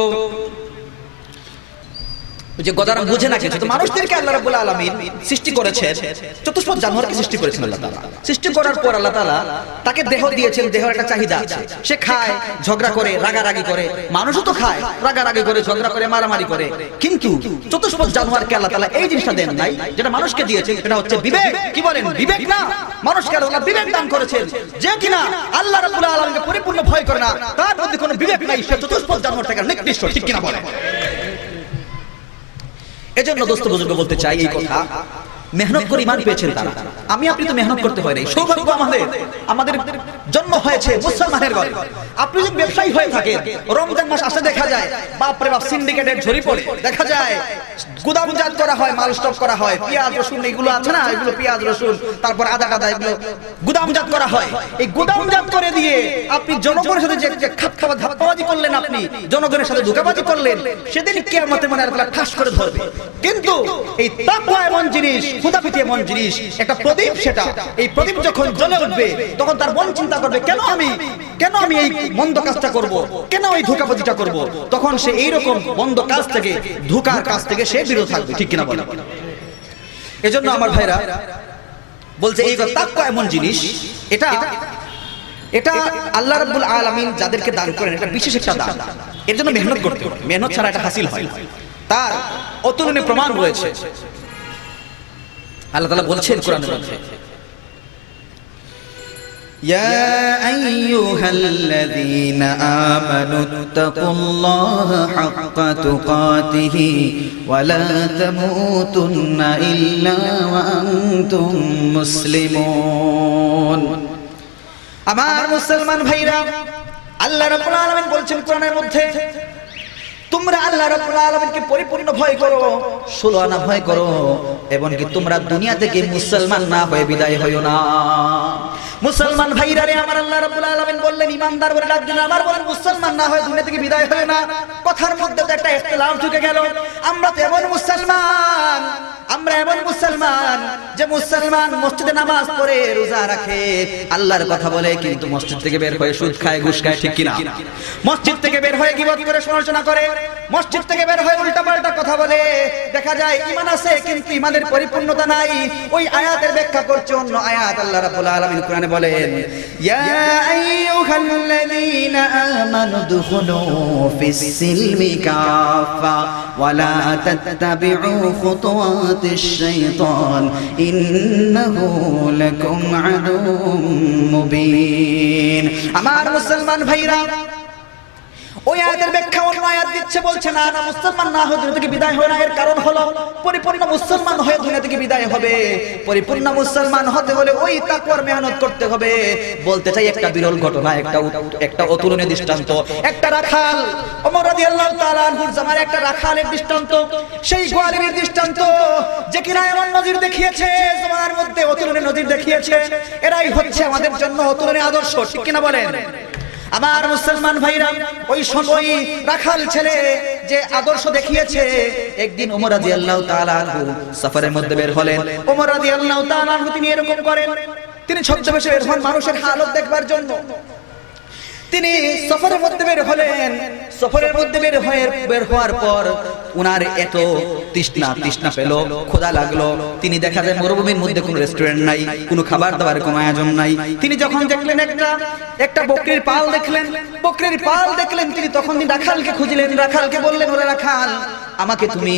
যে গদারাম বুঝে না কিছু, তো মানুষদেরকে আল্লাহ রাব্বুল আলামিন সৃষ্টি করেছেন, চতুষ্পদ জানোয়ারকে সৃষ্টি করেছেন আল্লাহ তাআলা। সৃষ্টি করার পর আল্লাহ তাআলা তাকে দেহ দিয়েছেন, দেহের একটা চাহিদা আছে, সে খায়, ঝগড়া করে, রাগারাগি করে। মানুষও তো খায়, রাগারাগি করে, ঝগড়া করে, মারামারি করে। কিন্তু চতুষ্পদ জানোয়ারকে আল্লাহ তাআলা এই জিনিসটা দেন নাই, যেটা মানুষকে দিয়েছেন, এটা হচ্ছে বিবেক। কি বলেন? বিবেক না, মানুষকে আল্লাহ বিবেক দান করেছেন। যে কিনা আল্লাহ রাব্বুল আলামিনকে পরিপূর্ণ ভয় করে না, তার মধ্যে কোনো বিবেক নাই, সে চতুষ্পদ জানোয়ার থেকে নিকৃষ্ট, ঠিক কিনা বলেন? এজন্য দোস্ত বুজুর্গ বলতে চাই এই কথা, মেহনত করে ঈমান পেয়েছেন তারা, আমি আপনি তো মেহনত করতে হয় নাই, সৌভাগ্য আমাদের জন্ম হয়েছে মুসলমানের ঘরে। আপনি যদি ব্যবসায়ী হয়ে থাকেন, রমজান মাস আসে দেখা যায় বাপরে বাপ সিন্ডিকেটের ঝরি পড়ে, দেখা যায় গুদামজাত করা হয়, মাল স্টক করা হয়, পেঁয়াজ রসুন এগুলো আছে না, এগুলো পেঁয়াজ রসুন তারপর আদা টাদা এগুলো গুদামজাত করা হয়। এই গুদামজাত করে দিয়ে আপনি জনগণের সাথে যে খাপখাওয়া ধাপ্পাবাজি করলেন, আপনি জনগণের সাথে ধোঁকাবাজি করলেন, সেদিন কিয়ামতে মনে আল্লাহ ঠাস করে ধরবে। কিন্তু এই তাকওয়া এমন জিনিস, খুদাপিতি এমন জিনিস, একটা প্রদীপ, সেটা এই প্রদীপ যখন জ্বলে উঠবে তখন তার মন চিন্তা করবে, কেন আমি এই মন্দ কাজটা করব, কেন এই ধোঁকাবাজিটা করব। তখন সে এইরকম মন্দ কাজ থেকে, ধোঁকার কাজ থেকে সে বিরত থাকবে, ঠিক কিনা বলেন? এজন্য আমার ভাইরা বলছে এই তাকওয়া এমন জিনিস, এটা আল্লাহ রাব্বুল আলামিন যাদেরকে দান করেন, এটা বিশেষ একটা দান। এর জন্য মেহনত করতে হবে, মেহনত ছাড়া এটা হাসিল হয়, তার অতুলনীয় প্রমাণ রয়েছে। আল্লাহ তাআলা বলছেন কোরআনের মধ্যে, ইয়া আইয়ুহাল্লাযীনা আমানুত্তাকুল্লাহা হাক্কা তুকাতিহি ওয়া লা তামুতুন্না ইল্লা ওয়া আনতুম মুসলিমুন। আমার মুসলমান ভাইরা, আল্লাহ রাব্বুল আলামিন বলছেন কোরআনের মধ্যে, তোমরা আল্লাহ রাব্বুল আলামিনকে পরিপূর্ণ ভয় করো, 16 আনা ভয় করো, এবং কি তোমরা দুনিয়া থেকে মুসলমান না হয়ে বিদায় হইও না। মুসলমান ভাইরা রে, আমার আল্লাহ রাব্বুল আলামিন বললেন ইমানদার বলে ডাক দিলেন, আমার বলেন মুসলমান না হয়ে দুনিয়া থেকে বিদায় হইও না। কথার মধ্যে তো একটা ইখতিলাফ ঢুকে গেল। আমরা তো এমন মুসলমান, আমরা এমন মুসলমান যে মুসলমান মসজিদে নামাজ পড়ে, রোজা রাখে, আল্লাহর কথা বলে, কিন্তু মসজিদ থেকে বের হয়ে সুদ খায়, ঘুষ খায়, ঠিক কিনা? মসজিদ থেকে বের হয়ে গীবত করে, সমালোচনা করে, মসজিদ থেকে বের হয়ে উল্টাপাল্টা কথা বলে, দেখা যায় ঈমান আছে কিন্তু ঈমানের পরিপূর্ণতা নাই। ওই আয়াতের ব্যাখ্যা করছে অন্য আয়াত। আল্লাহ রাব্বুল আলামিন কোরআনে বলেন, ইয়া আইয়ুহাল্লাযীনা আমানু দুখুলু ফিস সিলমি কাফা ওয়া লা তাত্তাবিউ খুতুওয়াতিশ শাইতান ইন্নাহু লাকুম আদুউম মুবিন। আমার মুসলমান ভাইরা, ওই আয়াতের ব্যাখ্যা অন্য আয়াত দিচ্ছে, বলছে না না, মুসলমান না হয়ে দুনিয়া থেকে বিদায় হয় না। এর কারণ হলো পরিপূর্ণ মুসলমান হয়ে দুনিয়া থেকে বিদায় হবে। পরিপূর্ণ মুসলমান হতে হলে ওই তাকওয়ার মেহনত করতে হবে। বলতে চাই একটা বিরল ঘটনা, একটা অতুলনীয় দৃষ্টান্ত, একটা রাখাল, ওমর রাদিয়াল্লাহু তাআলা আনহুর জামানার একটা রাখালের দৃষ্টান্ত, সেই গোয়ালের দৃষ্টান্ত, যে কিনা এমন নজির দেখিয়েছে, জামানার মধ্যে অতুলনীয় নজির দেখিয়েছে। এরাই হচ্ছে আমাদের জন্য অতুলনীয় আদর্শ, ঠিক কিনা বলেন? আমার মুসলমান ভাইরা, ওই সময় রাখাল ছেলে যে আদর্শ দেখিয়েছে, একদিন ওমর রাদিয়াল্লাহু তাআলা আনহু সফরের মধ্যে বের হলেন। ওমর রাদিয়াল্লাহু তাআলা আনহু তিনি এরকম করেন, তিনি ছদ্মবেশে বের হন মানুষের হালত দেখবার জন্য। তিনি সফরের মধ্যে বের হলেন। সফরের মধ্যে বের হওয়ার পর উনার এত তৃষ্ণা পেল, ক্ষুধা লাগলো। তিনি দেখা যায় মরুভূমির মধ্যে কোনো রেস্টুরেন্ট নাই, কোনো খাবার দাবার কোনো আয়োজন নাই। তিনি যখন দেখলেন একটা বকরির পাল দেখলেন, তিনি তখন রাখালকে খুঁজলেন, রাখালকে বললেন, ওরে রাখাল, আমাকে তুমি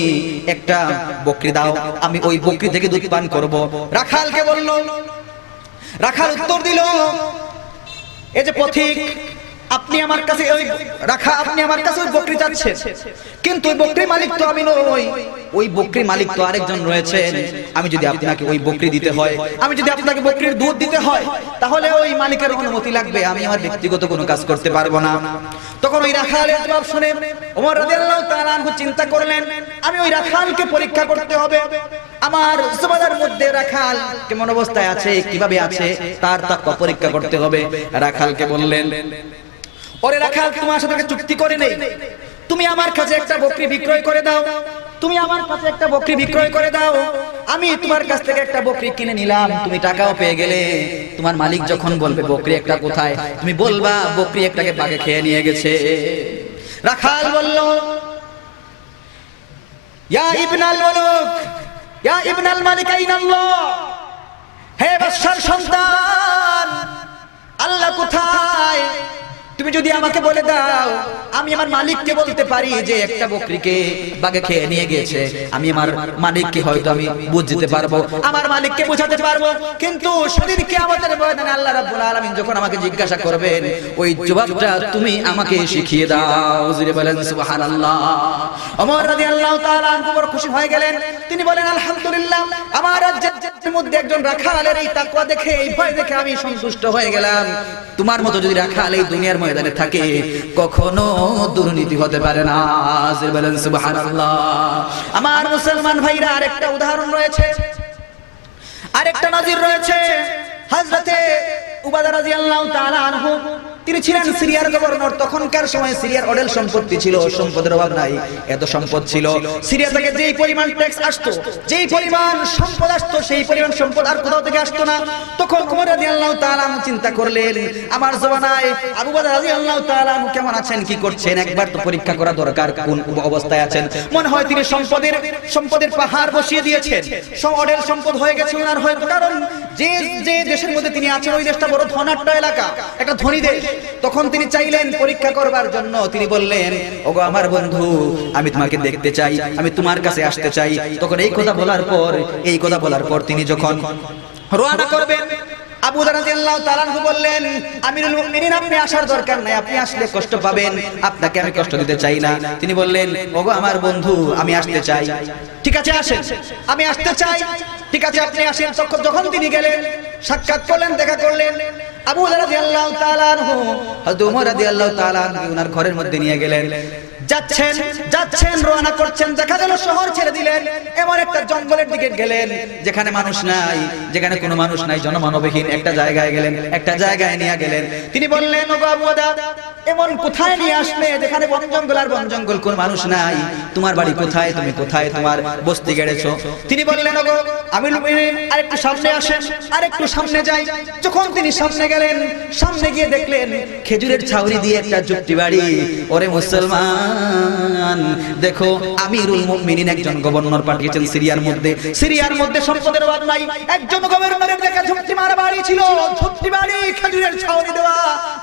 একটা বকরি দাও, আমি ওই বকরি থেকে দুধ পান করব। রাখালকে বলল, রাখাল উত্তর দিল, এই যে পথিক, আপনি আমার কাছে ওই বকরি চাচ্ছেন, কিন্তু ওই বকরির মালিক তো আমি নই, ওই বকরির মালিক তো আরেকজন রয়েছেন। আমি যদি আপনাকে ওই বকরি দিতে হয়, আমি যদি আপনাকে বকরির দুধ দিতে হয়, তাহলে ওই মালিকের অনুমতি লাগবে, আমি আমার ব্যক্তিগত কোনো কাজ করতে পারবো না। তখন ওই রাখালের জবাব শুনে ওমর রাদিয়াল্লাহু তাআলা আনহু চিন্তা করলেন, আমি ওই রাখালকে পরীক্ষা করতে হবে, আমার জবানের মধ্যে রাখাল কেমন অবস্থায় আছে, কিভাবে আছে, তার তাকওয়া পরীক্ষা করতে হবে। রাখালকে বললেন, ওরে রাখাল, তোমার সাথে চুক্তি করে নেই, তুমি আমার কাছে একটা বকরি বিক্রয় করে দাও, আমি তোমার কাছ থেকে একটা বকরি কিনে নিলাম, তুমি টাকাও পেয়ে গেলে। তোমার মালিক যখন বলবে বকরি একটা কোথায়, তুমি বলবা বকরি একটাকে বাঘে খেয়ে নিয়ে গেছে। রাখাল বলল, ইয়া ইবনাল মুলুক, ইয়া ইবনাল মালিক আইনাল্লাহ, হে বাদশার সন্তান, আল্লাহ কোথায়? তুমি তুমি যদি আমাকে বলে দাও আমি আমার মালিককে বলতে পারি যে একটা বকরিকে বাঘে খেয়ে নিয়ে গেছে, আমি আমার মালিককে হয়তো আমি বুঝতে পারবো, আমার মালিককে বোঝাতে পারবো, কিন্তু সেদিন কিয়ামতের ময়দানে আল্লাহ রাব্বুল আলামিন যখন আমাকে জিজ্ঞাসা করবেন ওই জবাবটা তুমি আমাকে শিখিয়ে দাও। জোরে বলেন সুবহানাল্লাহ। ওমর রাদিয়াল্লাহু তাআলা আনহু বড় খুশি হয়ে গেলেন। তিনি বলেন আলহামদুলিল্লাহ, আমার রাজ্যের মধ্যে একজন রাখালের এই তাকওয়া দেখে, এই ভয় দেখে আমি সন্তুষ্ট হয়ে গেলাম। তোমার মতো যদি রাখাল এই দুনিয়ার ময়দানে থাকে কখনো দুর্নীতি হতে পারে না। জোরে বলেন সুবহানাল্লাহ। আমার মুসলমান ভাইরা, আরেকটা উদাহরণ রয়েছে, আরেকটা নজির রয়েছে। হযরতে উবাদা রাদিয়াল্লাহু তাআলা আনহু, তিনি ছিলেন সিরিয়ার গভর্নর। তখনকার সময় সিরিয়ার অডেল সম্পত্তি ছিল, সম্পদের অভাব নাই, এত সম্পদ ছিল। সিরিয়া থেকে যেই পরিমাণ ট্যাক্স আসতো, যেই পরিমাণ সম্পদ আসতো, সেই পরিমাণ সম্পদ আর কোথাও থেকে আসতো না। তখন ওমর রাদিয়াল্লাহু তাআলা চিন্তা করলেন, আমার জমানায় আবু বকর রাদিয়াল্লাহু তাআলা কেমন আছেন, কি করছেন, একবার তো পরীক্ষা করা দরকার, কোন অবস্থায় আছেন। মনে হয় তিনি সম্পদের পাহাড় বসিয়ে দিয়েছেন, সব অডেল সম্পদ হয়ে গেছে ওনার, হয়তো কারণ যে দেশের মধ্যে তিনি আছেন ওই দেশটা বড় ধনাঢ্য এলাকা, একটা ধনী দেশ। তখন তিনি চাইলেন পরীক্ষা করবার জন্য, তিনি বললেন, ওগো আমার বন্ধু, আমি তোমাকে দেখতে চাই, আমি তোমার কাছে আসতে চাই। তখন এই কথা বলার পর তিনি যখন রওনা করবেন, আবু যর রাদিয়াল্লাহু তাআলা আনহু বললেন, আমিরুল মুমিনিন, আপনি আসার দরকার নাই, আপনি আসলে কষ্ট পাবেন, আপনাকে আমি কষ্ট দিতে চাই না। তিনি বললেন, ওগো আমার বন্ধু, আমি আসতে চাই। ঠিক আছে, আসেন, আমি আসতে চাই। ঠিক আছে, আপনি আসেন। যখন তিনি গেলেন, সাক্ষাৎ করলেন, দেখা করলেন, আবু যর রাদিয়াল্লাহু তাআলা আনহু হযরত ওমর রাদিয়াল্লাহু তাআলা আনহু ওনার ঘরের মধ্যে নিয়ে গেলেন। যাচ্ছেন রওনা করছেন, দেখা গেল শহর ছেড়ে দিলেন, এমন একটা জঙ্গলের দিকে গেলেন যেখানে মানুষ নাই, যেখানে কোনো মানুষ নাই, জনমানবহীন একটা জায়গায় গেলেন, একটা জায়গায় নিয়ে গেলেন। তিনি বললেন, ওগো আবু ওয়াদা, এমন কোথায় নিয়ে আসলে যেখানে বন জঙ্গল আর বন জঙ্গল, কোন মানুষ নাই, তোমার বাড়ি কোথায়, তুমি কোথায় তোমার বস্তি গেড়েছো? তিনি বললেন, ওগো আমিরুল মুমিনিন, আরেকটু সামনে আসেন, আরেকটু সামনে যাই। যখন তিনি সামনে গেলেন, সামনে গিয়ে দেখলেন খেজুরের ছাউনি দিয়ে একটা ঝুপড়ি বাড়ি। ওরে মুসলমান, দেখো আমিরুল মুমিনিন একজন গভর্নর পাঠিয়েছেন সিরিয়ার মধ্যে সম্পদের অভাব নাই, একজন গভর্নরের দেখা ঝুপড়ি মারা বাড়ি ছিল, ঝুপড়ি বাড়ি, খেজুরের ছাউনি দেওয়া,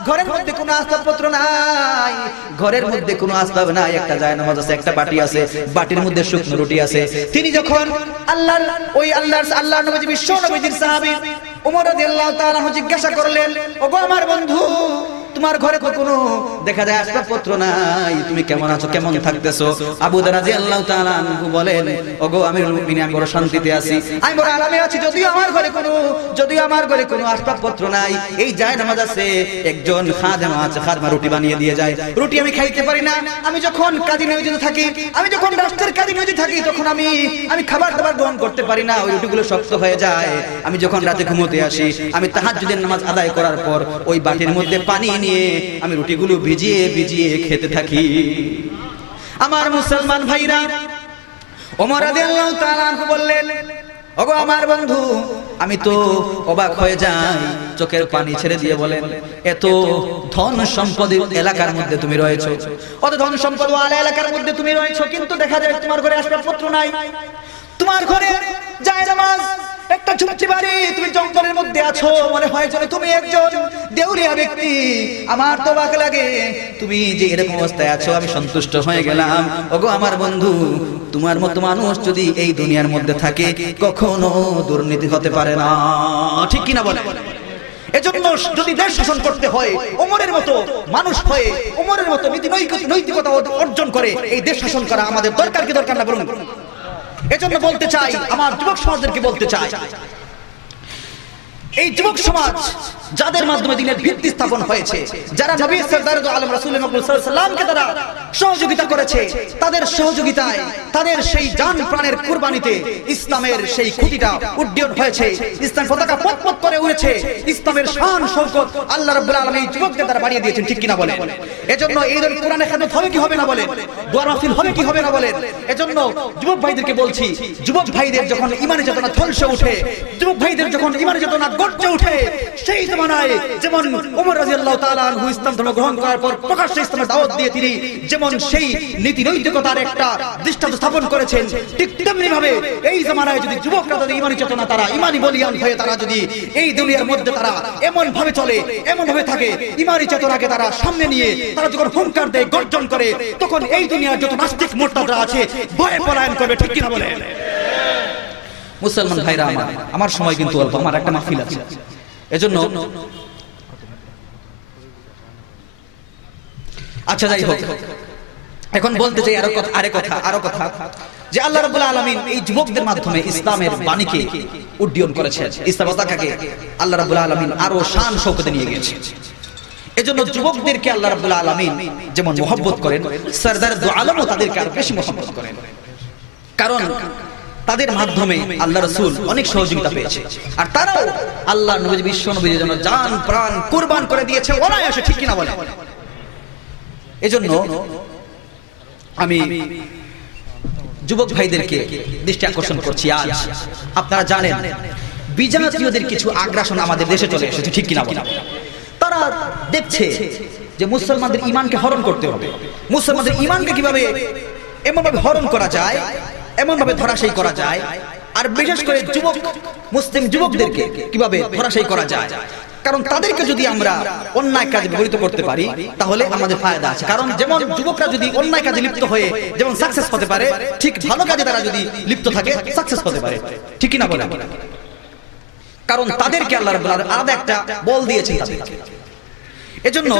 ঘরের মধ্যে কোনো আসবাবপত্র নাই, ঘরের মধ্যে কোনো আসবাব নাই, একটা জায়নামাজ আছে, একটা বাটি আছে, বাটির মধ্যে শুকনো রুটি আছে। তিনি যখন আল্লাহর নবী, বিশ্ব নবীর সাহাবী ওমর রাদিয়াল্লাহু তাআলা জিজ্ঞাসা করলেন, ওগো আমার বন্ধু, তোমার ঘরে তো কোনো দেখা যায় আসবাবপত্র নাই, তুমি কেমন আছো, কেমন থাকতেছো? আবু যর রাদিয়াল্লাহু তাআলা আনহু বলেন, ওগো আমিরুল মুমিনিন, আমি বড় শান্তিতে আছি, আমি বড় আরামে আছি, যদিও আমার ঘরে কোনো আসবাবপত্র নাই, এই জায়নামাজ আছে, একজন খাদেমা আছে, খাদেমা রুটি বানিয়ে দিয়ে যায়, রুটি আমি খাইতে পারি না, আমি যখন কাজে নিয়োজিত থাকি, আমি যখন রাষ্ট্রের কাজে নিয়োজিত থাকি, তখন আমি খাবার গ্রহণ করতে পারি না, ওই রুটিগুলো শক্ত হয়ে যায়। আমি যখন রাতে ঘুমোতে আসি, আমি তাহাজ্জুদের নামাজ আদায় করার পর ওই বাটির মধ্যে পানি নিয়ে আমি রুটিগুলো ভিজিয়ে খেতে থাকি। আমার মুসলমান ভাইরা, ওমর রাদিয়াল্লাহু তাআলা আনহু বললেন, ওগো আমার বন্ধু, আমি তো অবাক হয়ে যাই, চোখের পানি ছেড়ে দিয়ে বলেন, এত ধন সম্পদের এলাকার মধ্যে তুমি রয়েছো, অত ধন সম্পদ ওয়ালা এলাকার মধ্যে তুমি রয়েছো, কিন্তু দেখা যায় তোমার ঘরে আসবাবপত্র নাই, তোমার ঘরে জায়নামাজ, একটা ঝুপড়ি বাড়ি, তুমি জঙ্গলের মধ্যে আছো, মনে হয় যেন তুমি একজন দেউলিয়া ব্যক্তি। আমার তো অবাক লাগে, তুমি যে এরকম অবস্থায় আছো, আমি সন্তুষ্ট হয়ে গেলাম। ওগো আমার বন্ধু, তোমার মতো মানুষ যদি এই দুনিয়ার মধ্যে থাকে কখনো দুর্নীতি হতে পারে না, ঠিক কিনা বলে? এজন্য যদি দেশ শাসন করতে হয়, ওমরের মতো মানুষ হয়ে, ওমরের মতো নৈতিকতা অর্জন করে এই দেশ শাসন করা আমাদের দরকার কি দরকার না বলুন? এজন্য বলতে চাই, আমার যুবক সমাজদেরকে বলতে চাই, এই যুবক সমাজ যাদের মাধ্যমে দিনের ভিত্তি স্থাপন হয়েছে, যারা নবী সরদার আলম রাসূল সাল্লাল্লাহু আলাইহি সাল্লামকে তারা সহযোগিতা করেছে, তাদের সহযোগিতায়, তাদের সেই জান প্রাণের কুরবানিতে ইসলামের সেই খুঁটিটা উড্ডয়ন হয়েছে, ইসলাম পতাকা পথ করে উড়েছে, ইসলামের শান শওকত আল্লাহ রাব্বুল আলামিন এই যুবকদের দ্বারা বাড়িয়ে দিয়েছেন, ঠিক কিনা বলেন? এজন্য এই ধরনের কোরআনের খেদমত হবে কি হবে না বলেন? দোয়া মাহফিল হবে কি হবে না বলেন? এজন্য যুবক ভাইদেরকে বলছি, যুবক ভাইদের যখন ঈমানে চেতনা ঝলসে ওঠে, যুবক ভাইদের যখন ঈমানে চেতনা গর্জে ওঠে, সেই জামানায় যেমন ওমর রাদিয়াল্লাহু তাআলা আনহু ইসলাম ধর্ম গ্রহণ করার পর প্রকাশ্যে ইসলামের দাওয়াত দিয়ে তিনি যেমন সেই নীতি নৈতিকতার একটা দৃষ্টান্ত স্থাপন করেছেন, ঠিক তেমনি ভাবে এই জামানায় যদি যুবকরা তাদের ঈমানি চেতনা, তারা ঈমানি বলিয়ান হয়ে তারা যদি এই দুনিয়ার মধ্যে তারা এমন ভাবে চলে, এমন ভাবে থাকে, ঈমানি চেতনাকে তারা সামনে নিয়ে তারা যখন হুঙ্কার দেয়, গর্জন করে, তখন এই দুনিয়ার যত নাস্তিক মোরতাদরা আছে ভয়ে পলায়ন করবে। ঠিক কিনা বলেন? মুসলমান ভাইরা আমার সময় কিন্তু অল্প, আমার একটা মাহফিল আছে, এজন্য আচ্ছা যাই হোক, এখন বলতে চাই আরো কথা যে আল্লাহ রাব্বুল আলামিন এই যুবকদের মাধ্যমে ইসলামের বাণীকে উড্ডীয়ন করেছেন। ইসলাম পতাকাকে আল্লাহ রাব্বুল আলামিন আরো শান শৌকতে নিয়ে গেছেন। এজন্য যুবকদেরকে আল্লাহ রাব্বুল আলামিন যেমন মহব্বত করেন, সরদার দু আলমও তাদেরকে আরো বেশি মহব্বত করেন, কারণ তাদের মাধ্যমে আল্লাহ রাসূল অনেক সহযোগিতা পেয়েছে, আর তারাও আল্লাহ নবী বিশ্ব নবীর জন্য জান প্রাণ কুরবান করে দিয়েছে অনায়াসে। ঠিক কিনা বলে? এজন্য আমি যুবক ভাইদেরকে দৃষ্টি আকর্ষণ করছি, আজ আপনারা জানেন বিজাতীয়দের কিছু আগ্রাসন আমাদের দেশে চলে এসেছে। ঠিক কিনা বলে? তারা দেখছে যে মুসলমানদের ঈমানকে হরণ করতে হবে, মুসলমানদের ঈমানকে কিভাবে এমন ভাবে হরণ করা যায়, এমন ভাবে ধরাশায়ী করা যায়, আর বিশেষ করে মুসলিম যুবকদেরকে কিভাবে ধরাশায়ী করা যায়। কারণ তাদেরকে যদি আমরা অন্যায় কাজে ব্যবহৃত করতে পারি তাহলে আমাদের ফায়দা আছে। কারণ যেমন যুবকরা যদি অন্যায় কাজে লিপ্ত হয়ে যেমন সাকসেস হতে পারে, ঠিক ভালো কাজে তারা যদি লিপ্ত থাকে সাকসেস হতে পারে। ঠিক কিনা বলে? কারণ তাদেরকে আল্লাহ রাব্বুল আলামিন আলাদা একটা বল দিয়েছেন তাদেরকে। এজন্য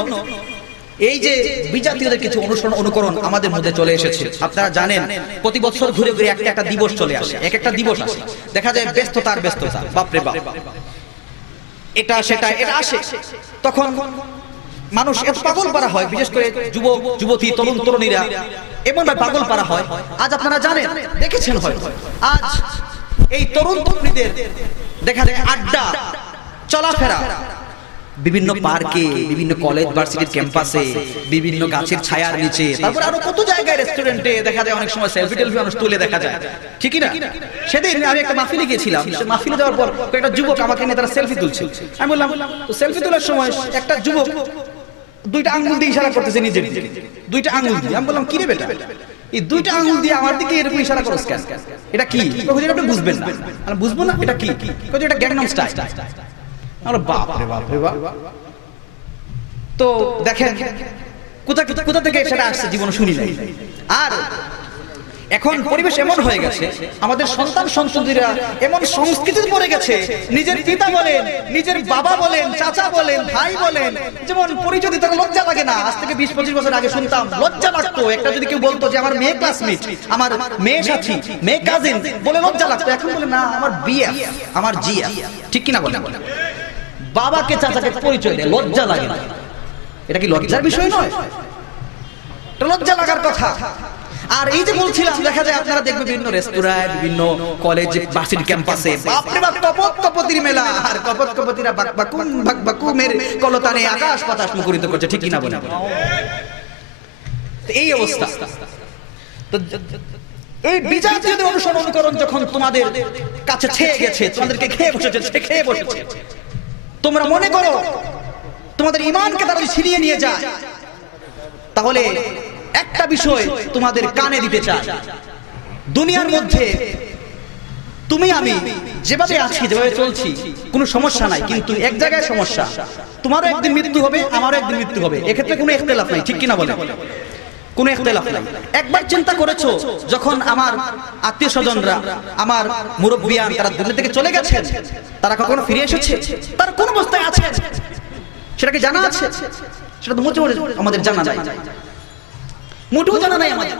এই যে বিজাতীয়দের কিছু অনুকরণ আমাদের মধ্যে চলে এসেছে, আপনারা জানেন প্রতি বছর ঘুরে ঘুরে একটা দিবস চলে আসে, একটা দিবস আসে, দেখা যায় ব্যস্ততা, বাপরে বাপ, এটা সেটা এটা আসে, তখন মানুষ এত পাগল পারা হয়, বিশেষ করে যুবক যুবতী তরুণ তরুণীরা এমন ভাবে পাগল পারা হয়। আজ আপনারা জানেন, দেখেছেন হয়তো, আজ এই তরুণ তরুণীদের দেখা যায় আড্ডা চলাফেরা বিভিন্ন পার্কে, বিভিন্ন কলেজ ভার্সিটির ক্যাম্পাসে, বিভিন্ন গাছের ছায়ার নিচে, তারপর আরো কত জায়গায় রেস্টুরেন্টে দেখা যায় অনেক সময় সেলফি টেলফি মানুষ তুলে দেখা যায়। ঠিক না? সেদিন আমি একটা মাহফিলে গিয়েছিলাম, মাহফিলে যাওয়ার পর একটা যুবক আমাকে নিয়ে তারা সেলফি তুলছে। আমি বললাম, তো সেলফি তোলার সময় একটা যুবক দুইটা আঙ্গুল দিয়ে ইশারা করতেছে নিজের দিকে, দুইটা আঙ্গুল দিয়ে। আমি বললাম, কি রে বেটা, এই দুইটা আঙ্গুল দিয়ে আমার দিকে এরকম ইশারা করছ কেন? এটা কি? আপনি বুঝবেন না। আমি বুঝবো না, এটা কি? এটা গ্যাংনাম স্টাইল। তো দেখেন কোথা থেকে সেটা আসছে জীবনে শুনি নাই। আর এখন পরিবেশ এমন হয়ে গেছে, আমাদের সন্তান সন্ততিরা এমন সংস্কৃতিতে পড়ে গেছে, নিজের পিতা বলেন, নিজের বাবা বলেন, চাচা বলেন, ভাই বলেন, যেমন পরিচয় দিতে লজ্জা লাগে না। আজ থেকে 20-25 বছর আগে শুনতাম লজ্জা লাগতো, একটা যদি কেউ বলতো যে আমার মেয়ে ক্লাসমেট, আমার মেয়ে সাথী, মেয়ে কাজিন বলে লজ্জা লাগতো। এখন বলে না, আমার বিএফ, আমার জিএফ। ঠিক কিনা বলে? বাবাকে চাচাকে পরিচয় দেয়, লজ্জা লাগে না। এটা কি লজ্জার বিষয় নয়? এটা লজ্জা লাগার কথা। আর এই যে বলছিলাম, দেখা যায় আপনারা দেখবেন বিভিন্ন রেস্তোরাঁ, বিভিন্ন কলেজ ভার্সিটি ক্যাম্পাসে বাপরে বাপ কপতির মেলা, আর কপতিরা বাকবাকুমের কলতানে আকাশ বাতাস মুখরিত করছে। ঠিক কিনা বলে? এই অবস্থা। তো এই বিজাতীয়দের অনুকরণ যখন তোমাদের কাছে ছেয়ে গেছে, তোমাদেরকে খেয়ে বসেছে, তোমরা মনে করো তোমাদের ঈমানকে তারা যদি ছিনিয়ে নিয়ে যায়, তাহলে একটা বিষয় তোমাদের কানে দিতে চাই। দুনিয়ার মধ্যে তুমি আমি যেভাবে আছি, যেভাবে চলছি, কোনো সমস্যা নাই, কিন্তু এক জায়গায় সমস্যা। তোমারও একদিন মৃত্যু হবে, আমারও একদিন মৃত্যু হবে, এক্ষেত্রে কোনো ইখতিলাফ নাই। ঠিক কিনা বলে? কোনো ইখতিলাফ নাই। একবার চিন্তা করেছো, যখন আমার আত্মীয় স্বজনরা, আমার মুরব্বিয়ান, তারা দুনিয়া থেকে চলে গেছেন, তারা কখনো ফিরে এসেছে? তার কোন অবস্থায় আছে সেটা কি জানা আছে? সেটা তো মোটেও আমাদের জানা নাই, মোটেও জানা নাই আমাদের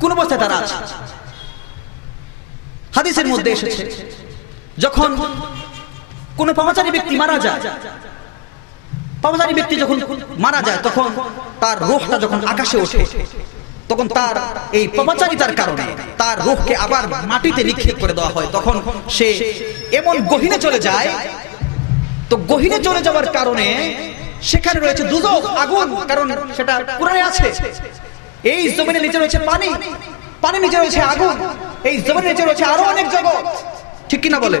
কোন অবস্থায় তারা আছে। হাদিসের মধ্যে এসেছে, যখন কোন পাপাচারী ব্যক্তি মারা যায়, পাপাচারী ব্যক্তি যখন মারা যায়, তখন তার রূহটা যখন আকাশে ওঠে, তখন তার এই পাপাচারিতার কারণে তার রূহকে আবার মাটিতে নিক্ষেপ করে দেওয়া হয়। তখন সে এমন গহীনে চলে যায়, তো গহীনে চলে যাওয়ার কারণে সেখানে রয়েছে দুজখ, আগুন। কারণ সেটা কুরআনে আছে, এই জমিনের নিচে রয়েছে পানি, পানির নিচে রয়েছে আগুন, এই জমিনের নিচে রয়েছে আরো অনেক জগৎ। ঠিক কিনা বলে?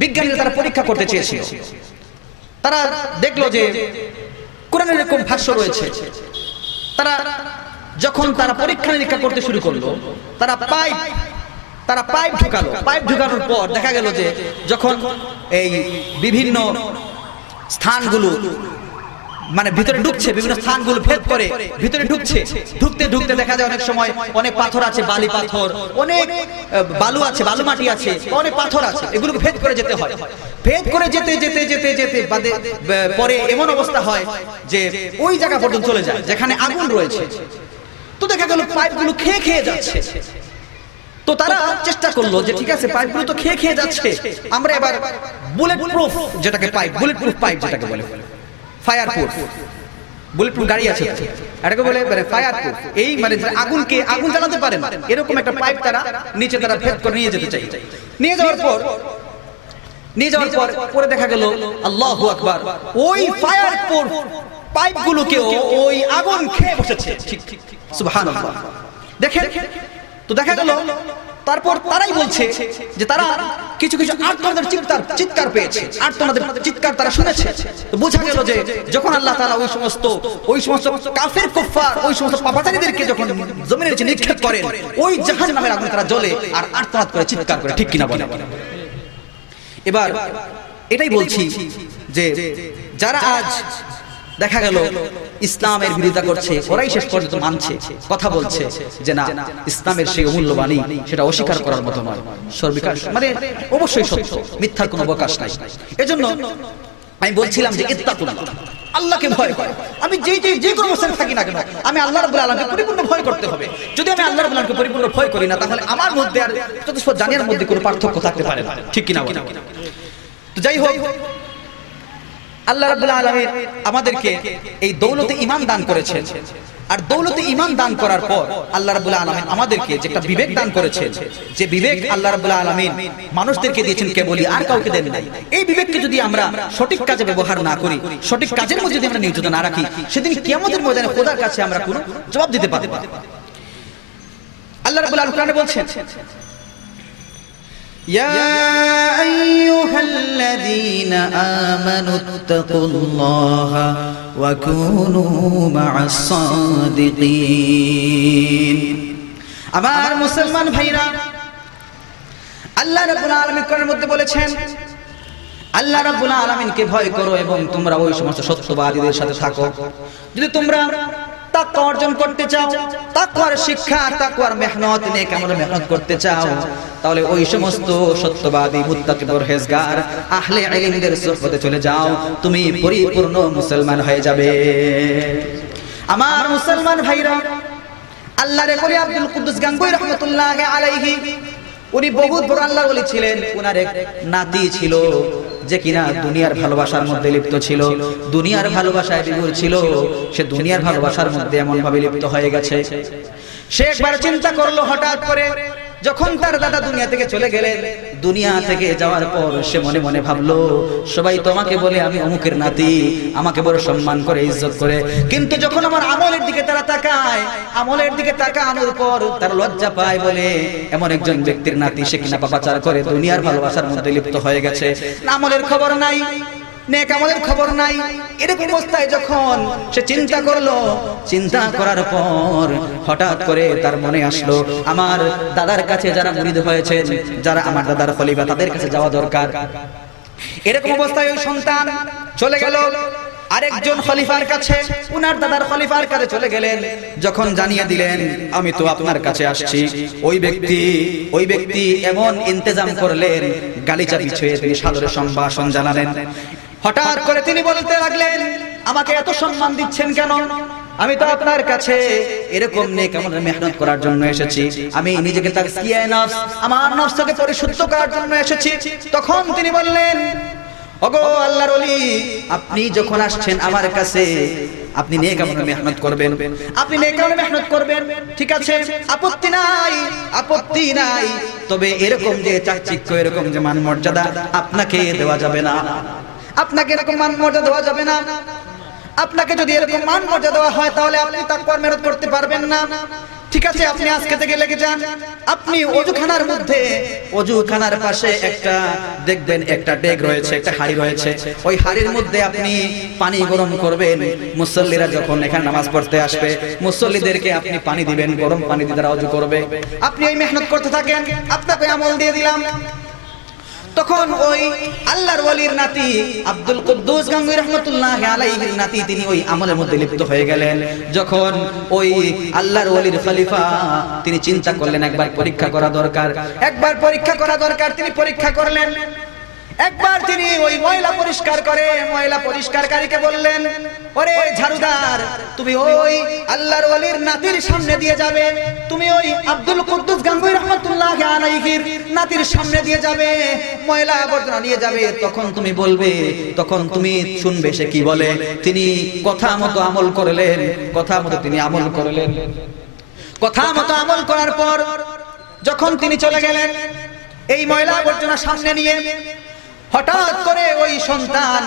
বিজ্ঞানীরা তারা পরীক্ষা করতে চেয়েছিল তারা দেখলো যে কোরআনের এরকম ভাষ্য রয়েছে। তারা যখন তারা পরীক্ষা নিরীক্ষা করতে শুরু করলো, তারা পাইপ ঢুকালো। পাইপ ঢুকানোর পর দেখা গেল যে যখন এই বিভিন্ন স্থানগুলো মানে ভিতরে ঢুকছে, বিভিন্ন স্থানগুলো ভেদ করে ভিতরে ঢুকতে ঢুকতে দেখা যায় অনেক সময় অনেক পাথর আছে, বালি পাথর, অনেক বালু আছে, বালু মাটি আছে, অনেক পাথর আছে, এগুলোকে ভেদ করে যেতে হয়। ভেদ করে যেতে যেতে যেতে যেতে পরে এমন অবস্থা হয় যে ওই জায়গা পর্যন্ত চলে যায় যেখানে আগুন রয়েছে। তো দেখা গেল পাইপগুলো খেয়ে যাচ্ছে। তো তারা চেষ্টা করলো যে ঠিক আছে, পাইপগুলো তো খেয়ে যাচ্ছে, আমরা এবার বুলেট প্রুফ যেটাকে পাইপ, বুলেট প্রুফ পাইপ যেটাকে বলে, ফায়ার প্রুফ, বুলেট প্রুফ গাড়ি আছে এটাকে বলে ফায়ার প্রুফ। এই মানে আগুন জ্বালাতে পারে না এরকম একটা পাইপ তারা নিচে তারা ভেদ করে নিয়ে যেতে চাই। নিয়ে যাওয়ার পর পরে দেখা গেল আল্লাহু আকবার, ওই ফায়ার প্রুফ পাইপগুলোকে ওই আগুন খেয়ে বসেছে। সুবহানাল্লাহ। দেখেন তো দেখা গেল তারপর তারাই বলছে যে তারা কিছু আর্তনাদের চিৎকার পেয়েছে, আর্তনাদের চিৎকার তারা শুনেছে। তো বোঝা গেল যে যখন আল্লাহ তাআলা ওই সমস্ত কাফের কুফফার, ওই সমস্ত পাপাচারীদেরকে যখন জমিনের নিচে নিক্ষেপ করেন, ওই জাহান্নামের আগুনে তারা জ্বলে আর আর্তনাদ করে চিৎকার করে, ঠিক কিনা বলেন? এবার এটাই বলছি যে যারা আজ দেখা গেল ইসলামের বিরোধিতা করছে, ওরাই শেষ পর্যন্ত মানছে, কথা বলছে যে না, ইসলামের সেই অমূল্য বাণী সেটা অস্বীকার করার মতো নয়, সর্বিকাশ মানে অবশ্যই সত্য, মিথ্যার কোনো অবকাশ নাই। এজন্য আমি বলছিলাম যে ইত্তাকুল্লাহ, আল্লাহকে ভয় করো। আমি যে কোনো অবস্থায় থাকি না কেন, আমি আল্লাহ রাব্বুল আলামিনকে পরিপূর্ণ ভয় করতে হবে। যদি আমি আল্লাহ রাব্বুল আলামিনকে পরিপূর্ণ ভয় করি না, তাহলে আমার মধ্যে আর চতুষ্প জানিয়ার মধ্যে কোনো পার্থক্য থাকতে পারে না, ঠিক কিনা বলেন? তো যাই হোক, আল্লাহ রাব্বুল আলামিন আমাদেরকে এই দৌলতে ঈমান দান করেছেন। আর দৌলতে ঈমান দান করার পর আল্লাহ রাব্বুল আলামিন আমাদেরকে যে একটা বিবেক দান করেছেন, যে বিবেক আল্লাহ রাব্বুল আলামিন মানুষদেরকে দিয়েছেন কেবলই, আর কাউকে দেন নাই। এই বিবেককে যদি আমরা সঠিক কাজে ব্যবহার না করি, সঠিক কাজের মধ্যে যদি আমরা নিয়োজিত না রাখি, সেদিন কিয়ামতের ময়দানে খোদার কাছে আমরা কোনো জবাব দিতে পারব না। আল্লাহ রাব্বুল আলামিন কোরআনে বলছেন, يا أيها الذين آمنوا اتقوا الله وكونوا مع الصادقين। আমার মুসলমান ভাইরা, আল্লাহ রাব্বুল আলামিন কোরআনের মধ্যে বলেছেন, আল্লাহ রাব্বুল আলামিনকে ভয় করো এবং তোমরা ওই সমস্ত সত্যবাদীদের সাথে থাকো। যদি তোমরা তাকওয়া অর্জন করতে চাও, তাকওয়ার শিক্ষা, তাকওয়ার মেহনত, নেক আমলের মেহনত করতে চাও, তাহলে ওই সমস্ত সত্যবাদী, মুত্তাকি, পরহেজগার, আহলে ইলমদের সুহবতে চলে যাও, তুমি পরিপূর্ণ মুসলমান হয়ে যাবে। আমার মুসলমান ভাইরা, আল্লাহর ওলি আব্দুল কুদ্দুস গাঙ্গুই রাহমাতুল্লাহি আলাইহি, উনি বহুত বড় আল্লাহর ওলি ছিলেন। উনার এক নাতি ছিল যে কিনা দুনিয়ার ভালোবাসার মধ্যে লিপ্ত ছিল, দুনিয়ার ভালোবাসায় বিভোর ছিল। সে দুনিয়ার ভালোবাসার মধ্যে এমন ভাবে লিপ্ত হয়ে গেছে, সে একবার চিন্তা করলো, হঠাৎ করে যখন তার দাদা দুনিয়া থেকে চলে গেলেন, দুনিয়া থেকে যাওয়ার পর সে মনে মনে ভাবলো, সবাই তো আমাকে বলে আমি অমুকের নাতি, আমাকে বড় সম্মান করে, ইজ্জত করে, কিন্তু যখন আমার আমলের দিকে তারা তাকায়, আমলের দিকে তাকানোর পর তার লজ্জা পায়, বলে এমন একজন ব্যক্তির নাতি, সে কিনা পাপাচার করে দুনিয়ার ভালোবাসার মধ্যে লিপ্ত হয়ে গেছে, আমলের খবর নাই, নেক আমলের খবর নাই। এরকম অবস্থায় যখন সে চিন্তা করলো, চিন্তা করার পর হঠাৎ করে তার মনে আসলো, আমার দাদার কাছে যারা মুরিদ হয়েছে, যারা আমার দাদার খলিফা, তাদের কাছে যাওয়া দরকার। এরকম অবস্থায় ওই সন্তান চলে গেল আরেকজন খলিফার কাছে, উনার দাদার খলিফার কাছে চলে গেলেন। যখন জানিয়ে দিলেন আমি তো আপনার কাছে আসছি, ওই ব্যক্তি এমন ইন্তজাম করলেন, গালিচা বিছিয়ে তিনি সাদরে সম্ভাষণ জানালেন। হঠাৎ করে তিনি বলতে লাগলেন, আমাকে এত সম্মান দিচ্ছেন কেন? আমি তো আপনার কাছে এরকম নেক আমলের মেহনত করার জন্য এসেছি, আমি নিজেকে তাজকিয়া নফস, আমার নফসকে পরিশুদ্ধ করার জন্য এসেছি। তখন তিনি বললেন, ওগো আল্লাহর ওলি, আপনি যখন আসছেন আমার কাছে, আপনি নেক আমলের মেহনত করবেন, আপনি নেক আমলের মেহনত করবেন, ঠিক আছে, আপত্তি নাই, তবে এরকম যে চাকচিক্য, এরকম যে মান মর্যাদা আপনাকে দেওয়া যাবে না, আপনাকে এরকম মান মর্যাদা দেওয়া যাবে না। আপনাকে যদি এরকম মান মর্যাদা দেওয়া হয়, তাহলে আপনি তাকওয়ার মেহনত করতে পারবেন না। ঠিক আছে, আপনি আজকে থেকে লেগে যান। আপনি ওযুখানার মধ্যে, ওযুখানার পাশে একটা দেখবেন একটা ডেক রয়েছে, একটা হাঁড়ি রয়েছে। ওই হাঁড়ির মধ্যে আপনি পানি গরম করবেন। মুসল্লিরা যখন এখানে নামাজ পড়তে আসবে, মুসল্লিদেরকে আপনি পানি দিবেন, গরম পানি দিয়ে তারা ওযু করবে। আপনি এই মেহনত করতে থাকেন, আপনাকে আমল দিয়ে দিলাম। তখন ওই আল্লাহর ওয়ালির নাতি আব্দুল কুদ্দুস গাঙ্গুহি রাহমাতুল্লাহি আলাইহির নাতি তিনি ওই আমলের মধ্যে লিপ্ত হয়ে গেলেন। যখন ওই আল্লাহর ওয়ালির খলিফা তিনি চিন্তা করলেন একবার পরীক্ষা করা দরকার, একবার পরীক্ষা করা দরকার, তিনি পরীক্ষা করলেন। একবার তিনি ওই ময়লা পরিষ্কার করে ময়লা পরিষ্কারকারীকে বললেন, ওরে ঝাড়ুদার, তুমি ওই আল্লাহর ওয়ালির নাতির সামনে দিয়ে যাবে, তুমি ওই আব্দুল কুদ্দুস গাঙ্গুহি রাহমাতুল্লাহি আলাইহির নাতির সামনে দিয়ে যাবে, ময়লা আবর্জনা নিয়ে যাবে। তখন তুমি বলবে, তখন তুমি শুনবে সে কি বলে। তিনি কথা মতো আমল করলেন, কথা মতো তিনি আমল করলেন। কথা মতো আমল করার পর যখন তিনি চলে গেলেন এই ময়লা আবর্জনা সামনে নিয়ে, হঠাৎ করে ওই সন্তান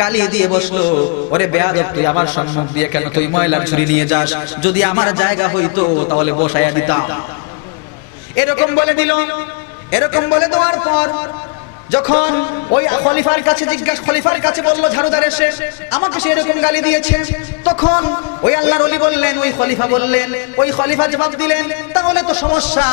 গালি দিয়ে বসলো, ওরে বেয়াদব, তুই আমার সম্মুখ দিয়ে কেন তুই ময়লার ঝুড়ি নিয়ে যাস? যদি আমার জায়গা হইতো তাহলে বসাইয়া দিতাম। এরকম বলে দিল। এরকম বলে দেওয়ার পর যখন ওই খলিফার কাছে বলল ঝাড়ুদার এসে আমাকে সে এরকম গালি দিয়েছে, তখন ওই আল্লাহর ওলি বললেন, ওই খলিফা বললেন, ওই খলিফা জবাব দিলেন, তাহলে তো সমস্যা,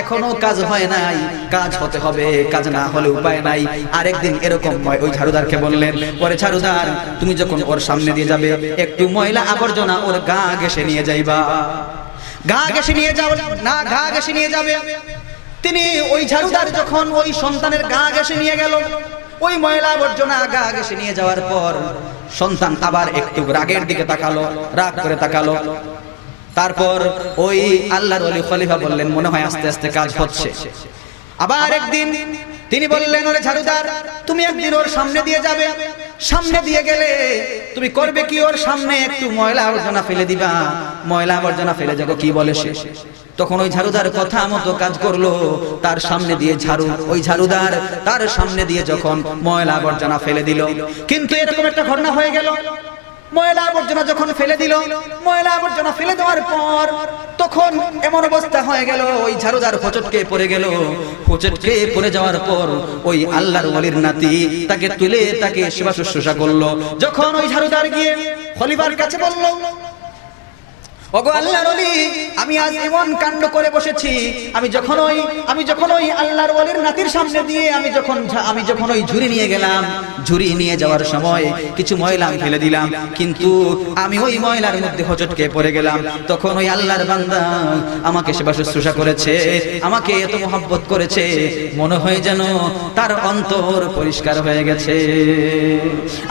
এখনো কাজ হয় নাই, কাজ হতে হবে, কাজ না হলে উপায় নাই। আরেকদিন এরকম ওই ঝাড়ুদারকে বললেন, পরে ঝাড়ুদার, তুমি যখন ওর সামনে দিয়ে যাবে একটু ময়লা আবর্জনা ওর গা ঘেঁষে নিয়ে যাইবা। গা ঘেঁষে নিয়ে যাও না, গা ঘেঁষে নিয়ে যাবে। তিনি ওই ঝাড়ুদার যখন ওই সন্তানের গা ঘেঁষে নিয়ে গেল, ওই ময়লা আবর্জনা গা ঘেঁষে নিয়ে যাওয়ার পর সন্তান আবার একটু রাগের দিকে তাকালো, রাগ করে তাকালো। তারপর ওই আল্লাহর ওলি খলিফা বললেন, মনে হয় আস্তে আস্তে কাজ হচ্ছে। আবার একদিন তিনি বললেন, ওরে ঝাড়ুদার, তুমি একদিন ওর সামনে দিয়ে যাবে, সামনে দিয়ে গেলে তুমি করবে কি, ওর সামনে একটু ময়লা আবর্জনা ফেলে দিবা, ময়লা আবর্জনা ফেলে যাবো কি বলে সে। তখন ওই ঝাড়ুদার কথা মতো কাজ করলো, তার সামনে দিয়ে ওই ঝাড়ুদার তার সামনে দিয়ে যখন ময়লা আবর্জনা ফেলে দিল। কিন্তু এরকম একটা ঘটনা হয়ে গেল, ময়লা আবর্জনা যখন ফেলে দিল, ময়লা আবর্জনা ফেলে দেওয়ার পর তখন এমন অবস্থা হয়ে গেল, ওই ঝাড়ুদার হোঁচটকে পড়ে গেল। হোঁচটকে পড়ে যাওয়ার পর ওই আল্লাহর ওয়ালির নাতি তাকে তুলে তাকে সেবা শুশ্রূষা করলো। যখন ওই ঝাড়ুদার গিয়ে খলিফার কাছে বলল, ওগো আল্লাহর ওলি, আমি আজ এমন কাণ্ড করে বসেছি, আমি যখন ওই আল্লাহর ওলির নাতির সামনে দিয়ে আমি যখন ওই ঝুড়ি নিয়ে গেলাম, ঝুড়ি নিয়ে যাওয়ার সময় কিছু ময়লা ফেলে দিলাম, কিন্তু আমি ওই ময়লার মধ্যে হোঁচটকে পড়ে গেলাম। তখন ওই আল্লাহর বান্দা আমাকে সেবা শুশ্রূষা করেছে, আমাকে এত মহব্বত করেছে, মনে হয় যেন তার অন্তর পরিষ্কার হয়ে গেছে।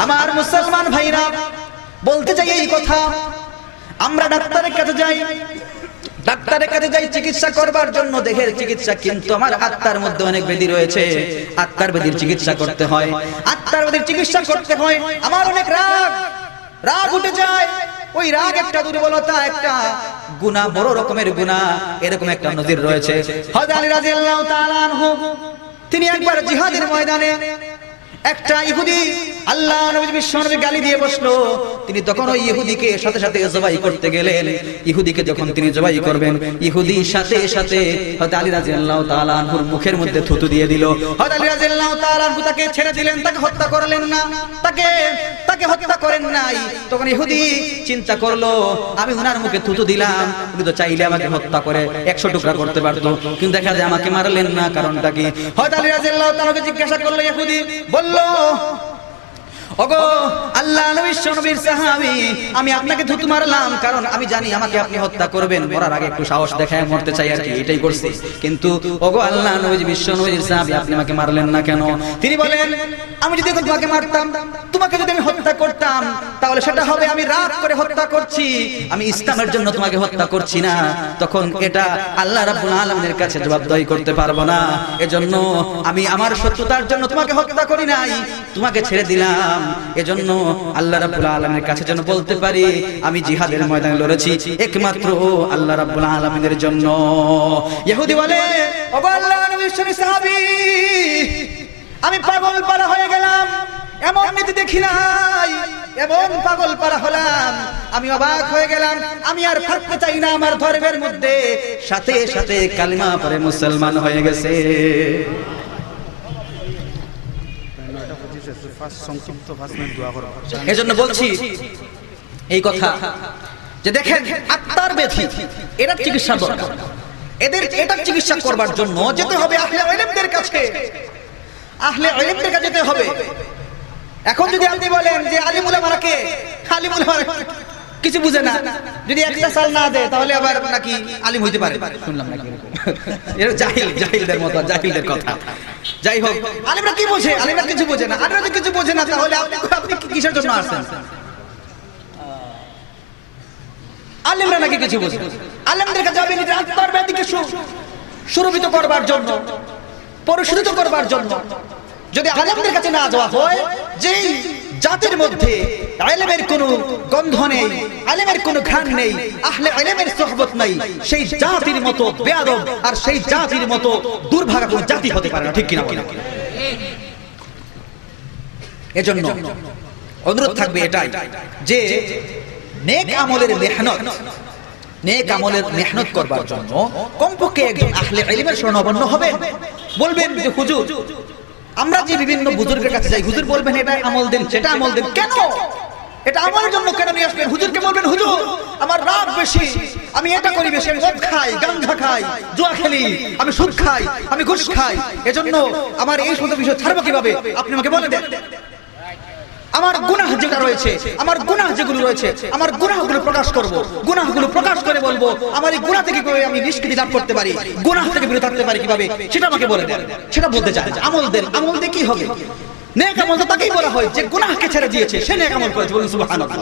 আমার মুসলমান ভাইরা, বলতে চাই এই কথা, আমরা ডাক্তারের কাছে যাই চিকিৎসা করবার জন্য, দেহের চিকিৎসা, কিন্তু আমার আত্মার মধ্যে অনেক ব্যাধি রয়েছে, আত্মার ব্যাধির চিকিৎসা করতে হয়, আত্মার ব্যাধির চিকিৎসা করতে হয়। আমার অনেক রাগ উঠে যায়, ওই রাগ একটা দুর্বলতা, একটা গুনাহ, বড় রকমের গুনাহ। এরকম একটা নজির রয়েছে, হযরত আলী রাদিয়াল্লাহু তাআলা আনহু, তিনি একবার জিহাদের ময়দানে একটা ইহুদি আল্লাহ নবী বিশ্বনবী গালি দিয়ে বসলো। তিনি তখন ওই ইহুদিকে সাথে সাথে জবাই করতে গেলেন। ইহুদিকে যখন তিনি জবাই করবেন, ইহুদি সাথে সাথে হযরত আলী রাদিয়াল্লাহু তাআলা আনহুর মুখের মধ্যে থুতু দিয়ে দিল। হযরত আলী রাদিয়াল্লাহু তাআলা আনহু তাকে ছেড়ে দিলেন, তাকে হত্যা করলেন না, তাকে হত্যা করেন নাই। তখন ইহুদি চিন্তা করলো, আমি উনার মুখে থুতু দিলাম, উনি তো চাইলে আমাকে হত্যা করে 100 টুকরা করতে পারতো, কিন্তু দেখা যায় আমাকে মারলেন না, কারণটা কি? হযরত আলী রাদিয়াল্লাহু তাআলাকে জিজ্ঞাসা করলো ইহুদি, বলল, ওগো আল্লাহ নবীর সাহাবী, আমি আপনাকে থুতু মারলাম কারণ আমি জানি আমাকে আপনি হত্যা করবেন, মরার আগে একটু সাহস দেখায় মরতে চাই আর কি, এটাই করছি। কিন্তু ওগো আল্লাহ নবীর সাহাবী, আপনি আমাকে মারলেন না কেন? তিনি বলেন, আমি যদি তোমাকে মারতাম, তোমাকে যদি আমি হত্যা করতাম, তাহলে সেটা হবে আমি রাগ করে হত্যা করছি, আমি ইসলামের জন্য তোমাকে হত্যা করছি না, তখন এটা আল্লাহ রাব্বুল আলামিনের কাছে জবাবদিহি করতে পারবো না। এজন্য আমি আমার শত্রুতার জন্য তোমাকে হত্যা করি নাই, তোমাকে ছেড়ে দিলাম, এজন্য আল্লাহ রাব্বুল আলামিনের কাছে যেন বলতে পারি আমি জিহাদের ময়দানে লড়েছি একমাত্র আল্লাহ রাব্বুল আলামিনের জন্য। ইহুদি বলে, ওগো আল্লাহর নবীর সাহাবী, আমি পাগল পারা হয়ে গেলাম, এমন নীতি দেখি নাই, এমন পাগল পারা হলাম, আমি অবাক হয়ে গেলাম, আমি আর থাকতে চাই না আমার ধর্মের মধ্যে। সাথে সাথে কালিমা পড়ে মুসলমান হয়ে গেছে। এজন্য বলছি এই কথা যে দেখেন, আত্মার ব্যাধি এটার চিকিৎসা দরকার। এটার চিকিৎসা করবার জন্য যেতে হবে আহলে ইলমদের কাছে, আহলে ইলমদের কাছে যেতে হবে। এখন যদি আপনি বলেন যে আলিম উলামারা কে, আলিম উলামারা কিছু বুঝে না, যদি একটা সাল না দেয় তাহলে আবার নাকি আলিম হইতে পারে, শুনলাম নাকি এরকম জাহিলদের মতো, জাহিলদের কথা। যাই হোক, আলিমরা কি বোঝে? আলিমরা কিছু বোঝে না। আলিমরা কিছু বোঝে না, তাহলে আপনি কিসের জন্য আসছেন? আলিমরা নাকি কিছু বোঝে? আলিমদের কাছে যাবেন আত্মার ব্যাধিকে সুরভিত করবার জন্য, পরিশোধিত করবার জন্য। যদি আলেমদের কাছে না যাওয়া হয়, যেই জাতির মধ্যে ইলমের কোনো গন্ধ নেই, ইলমের কোনো ঘ্রাণ নেই, আহলে ইলমের সুহবত নাই, সেই জাতির মতো বেয়াদব আর সেই জাতির মতো দুর্ভাগা কোনো জাতি হতে পারে না। ঠিক কিনা বলেন? এজন্য অনুরোধ থাকবে এটাই যে নেক আমলের মেহনত, নেক আমলের মেহনত করবার জন্য কমপক্ষে একজন আহলে ইলমের শরণাপন্ন হবেন। বলবেন যে হুজুর, আমরা যে বিভিন্ন বুজুর্গের কাছে যাই, হুজুর বলবেন এটা আমল দেন, সেটা আমল দেন, কেন এটা আমলের জন্য কেন নিয়ে আসবেন? হুজুরকে বলবেন হুজুর আমার রাগ বেশি, আমি এটা করি বেশি, আমি মদ খাই, গাঁজা খাই, জুয়া খেলি, আমি সুদ খাই, আমি ঘুষ খাই, এজন্য আমার এই সমস্ত বিষয় ছাড়বো কিভাবে? আপনি আমাকে বলে দেন। আমার গুনাহ যেটা রয়েছে, আমার গুনাহ যেগুলো রয়েছে, আমার গুনাহগুলো প্রকাশ করব, গুনাহগুলো প্রকাশ করে বলবো আমার এই গুনাহ থেকে কিভাবে আমি নিষ্কৃতি লাভ করতে পারি, গুনাহ থেকে বিরত থাকতে পারি কিভাবে, সেটা আমাকে বলে দেন। সেটা বলতে চাই। আমল দেন, আমল দিয়ে কি হবে? নেক আমল তো তাকেই বলা হয় যে গুনাহকে ছেড়ে দিয়েছে, সে নেক আমল করেছে। বলুন সুবহানাল্লাহ।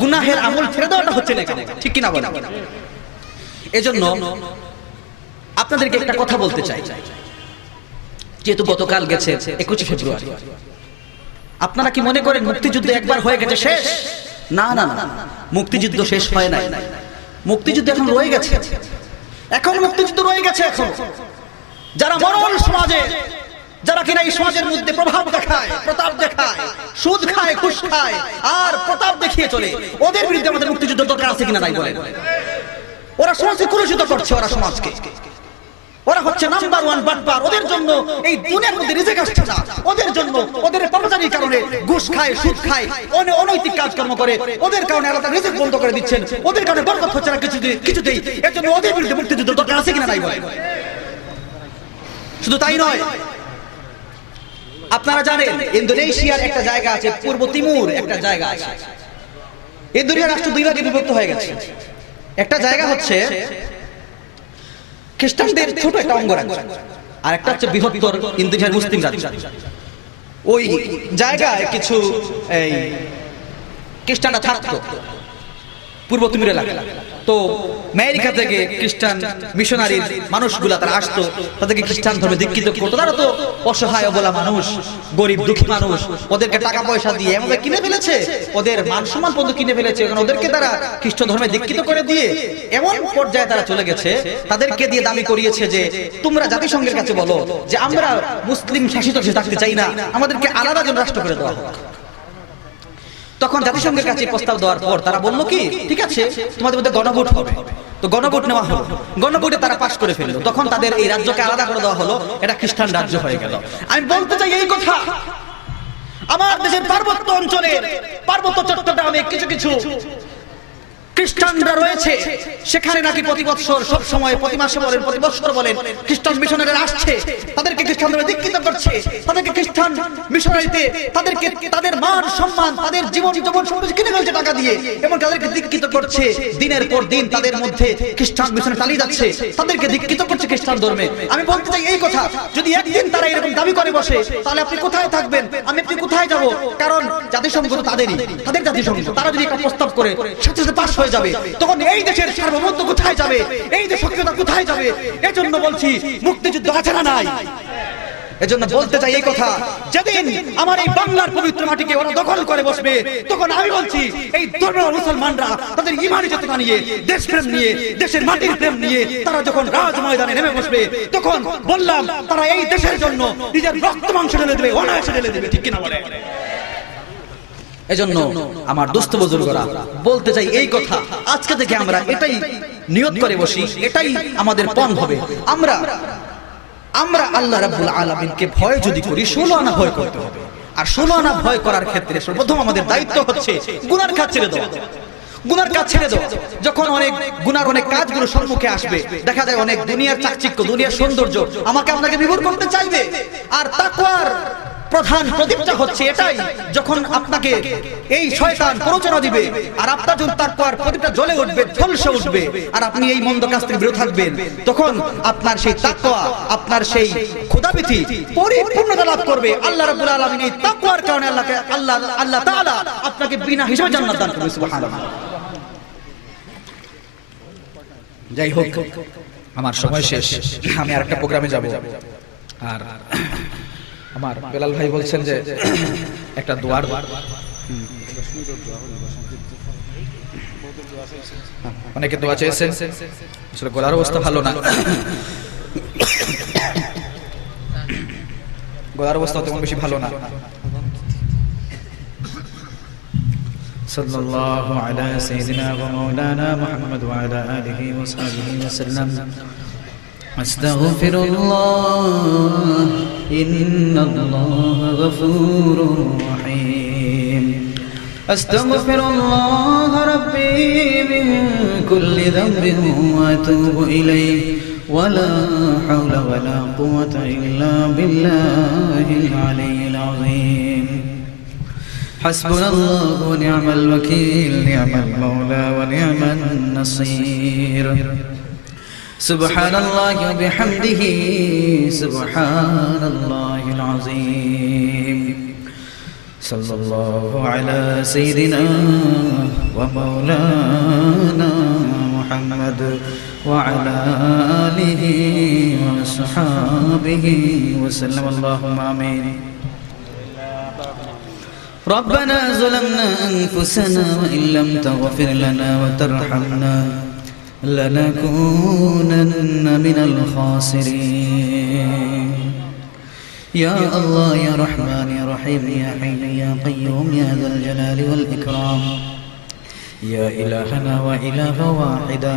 গুনাহের আমল ছেড়ে দেওয়াটা হচ্ছে নেক আমল, ঠিক কিনা বলেন? এজন্য আপনাদেরকে একটা কথা বলতে চাই, যেহেতু গতকাল গেছে 21 ফেব্রুয়ারি, আপনারা কি মনে করেন মুক্তিযুদ্ধ একবার হয়ে গেছে শেষ? না না না, মুক্তিযুদ্ধ শেষ হয় নাই। মুক্তিযুদ্ধ এখন রয়ে গেছে, এখন মুক্তিযুদ্ধ রয়ে গেছে। এখন যারা মরল সমাজে, যারা কিনা এই সমাজের মধ্যে প্রভাব দেখায়, প্রতাপ দেখায়, সুদ খায়, ঘুষ খায় আর প্রতাপ দেখিয়ে চলে, ওদের বিরুদ্ধে আমাদের মুক্তিযুদ্ধ দরকার আছে কিনা নাই বলেন? ওরা সমাজকে কলুষিত করছে, ওরা সমাজকে, ওরা হচ্ছে নাম্বার ওয়ান বাটপার। ওদের জন্য এই দুনিয়ার মধ্যে রিজিক আসছে না, ওদের জন্য, ওদের পাপাচারির কারণে ঘুষ খায়, সুদ খায়, অনৈতিক কাজকর্ম করে, ওদের কারণে আল্লাহ তাআলা রিজিক বন্ধ করে দিচ্ছেন, ওদের কারণে বরকত হচ্ছে না কিছুতেই। এর জন্য ওদের বিরুদ্ধে মুক্তিযুদ্ধ দরকার আছে কিনা নাই বলেন? শুধু তাই নয়, আপনারা জানেন ইন্দোনেশিয়ার একটা জায়গা আছে, পূর্ব তিমুর একটা জায়গা আছে। এই দুনিয়া রাষ্ট্র দুই ভাগে বিভক্ত হয়ে গেছে। একটা জায়গা হচ্ছে খ্রিস্টানদের ছোট একটা অঙ্গরাজ্য, আর একটা হচ্ছে বৃহত্তর ইন্দোনেশিয়ার মুসলিম রাজ্য। ওই জায়গায় কিছু এই খ্রিস্টানরা থাকতো পূর্ব তিমুর এলাকায়। তো আমেরিকা থেকে খ্রিস্টান মিশনারি মানুষগুলা তারা আসতো, তাদেরকে খ্রিস্টান ধর্মে দীক্ষিত করতো। তারা তো অসহায় অবলা মানুষ, গরিব দুঃখী মানুষ, ওদেরকে টাকা পয়সা দিয়ে এমনভাবে কিনে ফেলেছে, ওদের মান সম্মান পর্যন্ত কিনে ফেলেছে। কারণ ওদেরকে তারা খ্রিস্ট ধর্মে দীক্ষিত করে দিয়ে এমন পর্যায়ে তারা চলে গেছে, তাদেরকে দিয়ে দাবি করিয়েছে যে তোমরা জাতিসংঘের কাছে বলো যে আমরা মুসলিম শাসিত দেশে থাকতে চাই না, আমাদেরকে আলাদা জন রাষ্ট্র করে দেওয়া হোক। তখন জাতিসংঘের কাছে প্রস্তাব দেওয়ার পর তারা বলল কি, ঠিক আছে তোমাদের মধ্যে গণভোট হবে। তো গণভোট নেওয়া হলো, গণভোটে তারা পাশ করে ফেললো। তখন তাদের এই রাজ্যকে আলাদা করে দেওয়া হলো, এটা খ্রিস্টান রাজ্য হয়ে গেল। আমি বলতে চাই এই কথা, আমার দেশের পার্বত্য অঞ্চলের, পার্বত্য চট্টগ্রামে কিছু কিছু খ্রিস্টানরা রয়েছে, সেখানে নাকি প্রতি বছর, সব সময়, প্রতি মাসে বলেন, প্রতি বছর বলেন, খ্রিস্টান মিশনারিরা আসছে, তাদেরকে খ্রিস্টান ধর্মে দীক্ষিত করছে, তাদেরকে খ্রিস্টান মিশনারিতে তাদেরকে তাদের মান সম্মান, তাদের জীবন সম্পত্তি কিনে ফেলছে টাকা দিয়ে, এবং তাদেরকে দীক্ষিত করছে। দিনের পর দিন তাদের মধ্যে খ্রিস্টান মিশন চালিয়ে যাচ্ছে, তাদেরকে দীক্ষিত করছে খ্রিস্টান ধর্মে। আমি বলতে চাই এই কথা, যদি একদিন তারা এরকম দাবি করে বসে, তাহলে আপনি কোথায় থাকবেন, আপনি কোথায় যাব? কারণ জাতিসংঘ তো তাদেরই, তাদের জাতিসংঘ। তারা যদি একটা প্রস্তাব করে সাথে সাথে পাশ হয়ে যাবে, তখন এই দেশের সার্বভৌমত্ব কোথায় যাবে, এই দেশের সক্রিয়তা কোথায় যাবে? এজন্য বলছি মুক্তিযুদ্ধ আছে না নাই? এজন্য বলতে চাই এই কথা, যেদিন আমার এই বাংলার পবিত্র মাটিকে ওরা দখল করে বসবে, তখন আমি বলছি এই ধর্মীয় মুসলমানরা তাদের ইমানি চেতনা নিয়ে, দেশপ্রেম নিয়ে, দেশের মাটির প্রেম নিয়ে তারা যখন রাজ ময়দানে নেমে বসবে, তখন বললাম তারা এই দেশের জন্য নিজের রক্ত মাংস ঢেলে দেবে, অনায়াসে ঢেলে দেবে। ঠিক কিনা বলে? এজন্য আমার দোস্ত বুজুর্গরা বলতে চাই এই কথা, আজকে থেকে আমরা এটাই নিয়ত করে বসি, এটাই আমাদের পণ হবে। আমরা আল্লাহ রাব্বুল আলামিনকে ভয় যদি করি, 16 আনা ভয় করতে হবে। আর 16 আনা ভয় করার ক্ষেত্রে সর্বপ্রথম আমাদের দায়িত্ব হচ্ছে গুনার কাজ ছেড়ে দেওয়া। গুনার কাজ ছেড়ে দাও। যখন অনেক গুনার অনেক কাজগুলো সম্মুখে আসবে, দেখা যায় অনেক দুনিয়ার চাকচিক্য, দুনিয়ার সৌন্দর্য আমাকে আপনাকে বিভোর করতে চাইবে। আর তাকওয়ার প্রধান প্রদীপটা হচ্ছে এটাই, যখন আপনাকে এই শয়তান প্ররোচনা দিবে আর আপনার যখন তাকওয়ার প্রদীপটা জ্বলে উঠবে, ঝলসে উঠবে, আর আপনি এই মন্দ কাজ থেকে বিরত থাকবেন, তখন আপনার সেই তাকওয়া, আপনার সেই খোদাভীতি পরিপূর্ণতা লাভ করবে। আল্লাহ রাব্বুল আলামিন এই তাকওয়ার কারণে আল্লাহ তাআলা আপনাকে বিনা হিসাবে জান্নাত দান করবে। সুবহানাল্লাহ। যাই হোক, আমার সময় শেষ, আমি আরেকটা প্রোগ্রামে যাব। আর আমার বেলাল ভাই বলছেন যে একটা দোয়ার, অনেকে দোয়া চেয়েছেন, আসলে গলার অবস্থা ভালো না, গলার অবস্থা তেমন বেশি ভালো না। সাল্লাল্লাহু আলা সাইয়্যিদিনা ওয়া মাওলানা মুহাম্মদ ওয়া আলা আলিহি ওয়া সাহবিহি ওয়া সাল্লাম। আস্তাগফিরুল্লাহ ইন্নাল্লাহা গফুরুর রহিম। আস্তাগফিরুল্লাহ রাব্বি মিন কুল্লি যামবিন ওয়া আতুবু ইলাইহি ওয়া লা হাওলা ওয়া লা কুওয়াতা ইল্লা বিল্লাহিল আলিয়্যিল আযীম। حسبنا الله ونعم الوكيل، نعم المولى ونعم النصير. سبحان الله وبحمده سبحان الله العظيم. صلى الله على سيدنا ومولانا محمد وعلى آله وصحابه وسلم. اللهم آمين. ربنا ظلمنا أنفسنا وإن لم تغفر لنا وترحمنا لنكونن من الخاسرين. يا الله يا رحمن يا رحيم يا حي يا قيوم يا ذا الجلال والإكرام. يا إلهنا وإله واحدا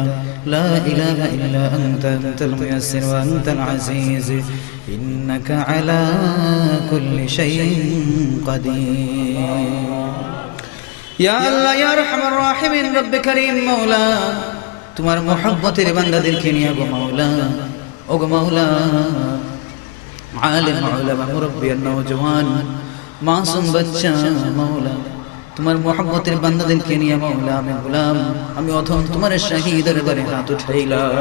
لا إله إلا أنت، أنت الميسر وأنت العزيز، إنك على كل شيء قدير. يا الله يا أرحم الراحمين رب كريم مولا، তোমার মোহাব্বতের বান্দাদেরকে নিয়ে গো মাওলা, ও গো মাওলা, আলেম উলামা মুরব্বি নওজওয়ান মাসুম বাচ্চা মাওলা, তোমার মোহাব্বতের বান্দাদেরকে নিয়ে মাওলা আমি গোলাম, আমি অধম তোমার শাহী দরবারে হাত উঠাইলাম।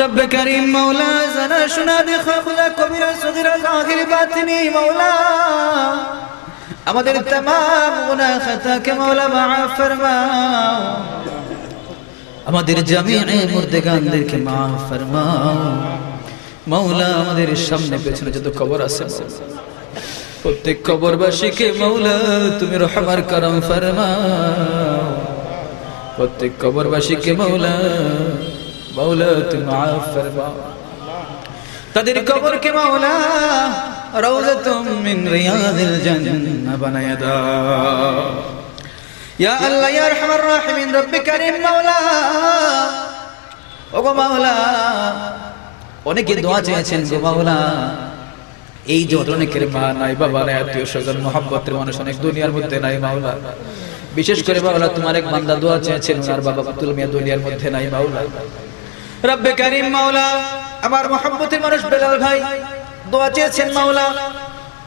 রব্ব করিম মাওলা, জানা শোনা দেখা খুদা কবিরা সগীরা জাহির বাতিনি মাওলা, আমাদের तमाम গুনাহ খাতাকে মাওলা মাফ ফরমাও, আমাদের জামিয়ে মুর্দেগানদেরকে মাফ ফরমাও মাওলা। আমাদের সামনে পেছনে যত কবর আছে প্রত্যেক কবরবাসীকে মাওলা তুমি রহমার করম ফরমাও, প্রত্যেক কবরবাসীকে মাওলা মাওলা তুমি মাফ ফরমাও, তাদের কবরকে মাওলা রওজাতুম মিন রিয়াদিল জান্নাহ বানায়া দাও। ইয়া আল্লাহ ইয়া আরহামার রাহিমিন রব্বি কারীম মাওলা, ও গো মাওলা, অনেকে দোয়া চেয়েছেন গো মাওলা, এই যে অনেকের মা নাই, বাবা নাই, আত্মীয় স্বজন মহব্বতের মানুষ অনেক দুনিয়ার মধ্যে নাই মাওলা। বিশেষ করে মাওলা তোমার এক বান্দা দোয়া চেয়েছেন, ওনার বাবা আব্দুল মিয়া দুনিয়ার মধ্যে নাই মাওলা। রব্বে কারীম মাওলা, আমার মহব্বতের মানুষ বেলাল ভাই দোয়া চেয়েছেন মাওলা,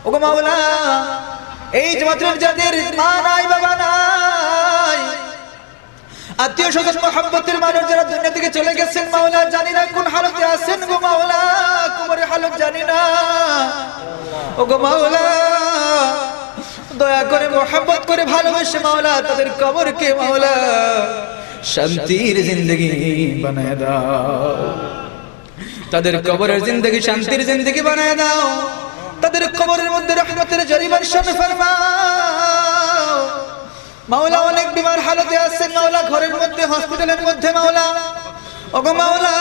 ও গো মাওলা, এই যে মাত্র যাদের মা নাই, বাবা নাই, আত্মীয় স্বজন মহব্বতের মানুষ যারা দুনিয়া থেকে চলে গেছেন মাওলা, জানি না কোন হালতে আছেন গো মাওলা, কবরের হালত জানি না, ও গো মাওলা, দয়া করে মহব্বত করে ভালোবেসে মাওলা তাদের কবরকে মাওলা শান্তির জিন্দগি বানায় দাও, তাদের কবরের জিন্দগি শান্তির জিন্দগি বানায় দাও, তাদের কবরের মধ্যে রহমতের ঝরি বর্ষণ ফরমাও মাওলা। অনেক বিমার হালতে আছেন মাওলা, ঘরের মধ্যে হসপিটালের মধ্যে মাওলা, ওগো মাওলা,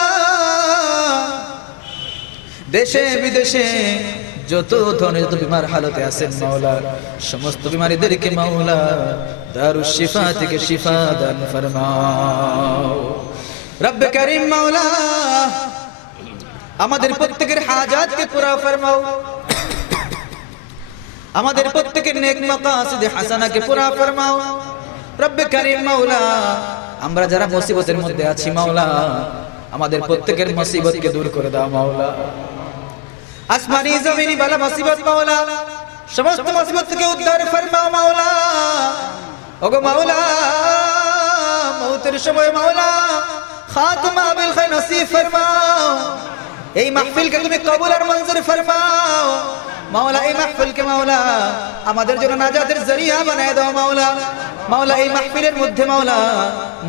দেশে বিদেশে যত ধরনের যত বিমার হালতে আছেন মাওলা সমস্ত বিমারীদেরকে মাওলা দারুশ শিফা থেকে শিফা দান ফরমাও। রব্বে কারীম মাওলা আমাদের প্রত্যেকের হাজাতকে পুরা ফরমাও, আমাদের প্রত্যেকের নেক মাকাসিদ হাসানাকে পুরা ফরমাও। রব্বে কারীম মাওলা আমরা যারা মুসিবতের মধ্যে আছি মাওলা আমাদের প্রত্যেকের মুসিবতকে দূর করে দাও মাওলা। আসমানি জমিনি বালা মুসিবত মাওলা সমস্ত মুসিবত থেকে উদ্ধার ফরমাও মাওলা। ওগো মাওলা মউতের সময় মাওলা খাতমা বিল খায়র নসিব ফরমাও। এই মাহফিলকে তুমি কবুল আর মঞ্জুর ফরমাও মাওলা। এই মাহফিলকে মাওলা আমাদের জন্য নাজাতের জরিয়া বানায় দাও মাওলা। মাওলা এই মাহফিলের মধ্যে মাওলা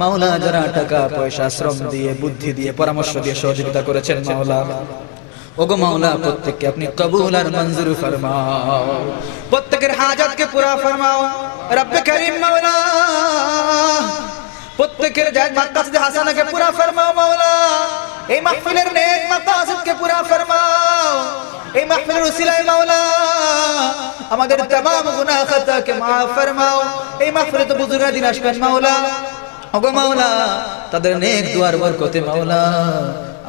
মাওলা যারা টাকা পয়সা শ্রম দিয়ে বুদ্ধি দিয়ে পরামর্শ দিয়ে সহযোগিতা করেছেন মাওলা ওগো মাওলা প্রত্যেককে আপনি কবুল আর মঞ্জুর ফরমাও, প্রত্যেকের হাজাতকে পুরা ফরমাও। রব্বে কারীম মাওলা প্রত্যেকের জায়েজ মাকাসিদ হাসানাকে পুরা ফরমাও মাওলা। এই মাহফিলের নেক মাকাসিদকে পুরা ফরমাও। এই মাহফিলের উসিলায় মাওলা আমাদের तमाम গুনাহ খাতাকে maaf ফরমাও। এই মাহফিলে তো বুজুর্গরা দিন আসবেন মাওলা ওগো মাওলা তাদের নেক দুয়ার বরকতে মাওলা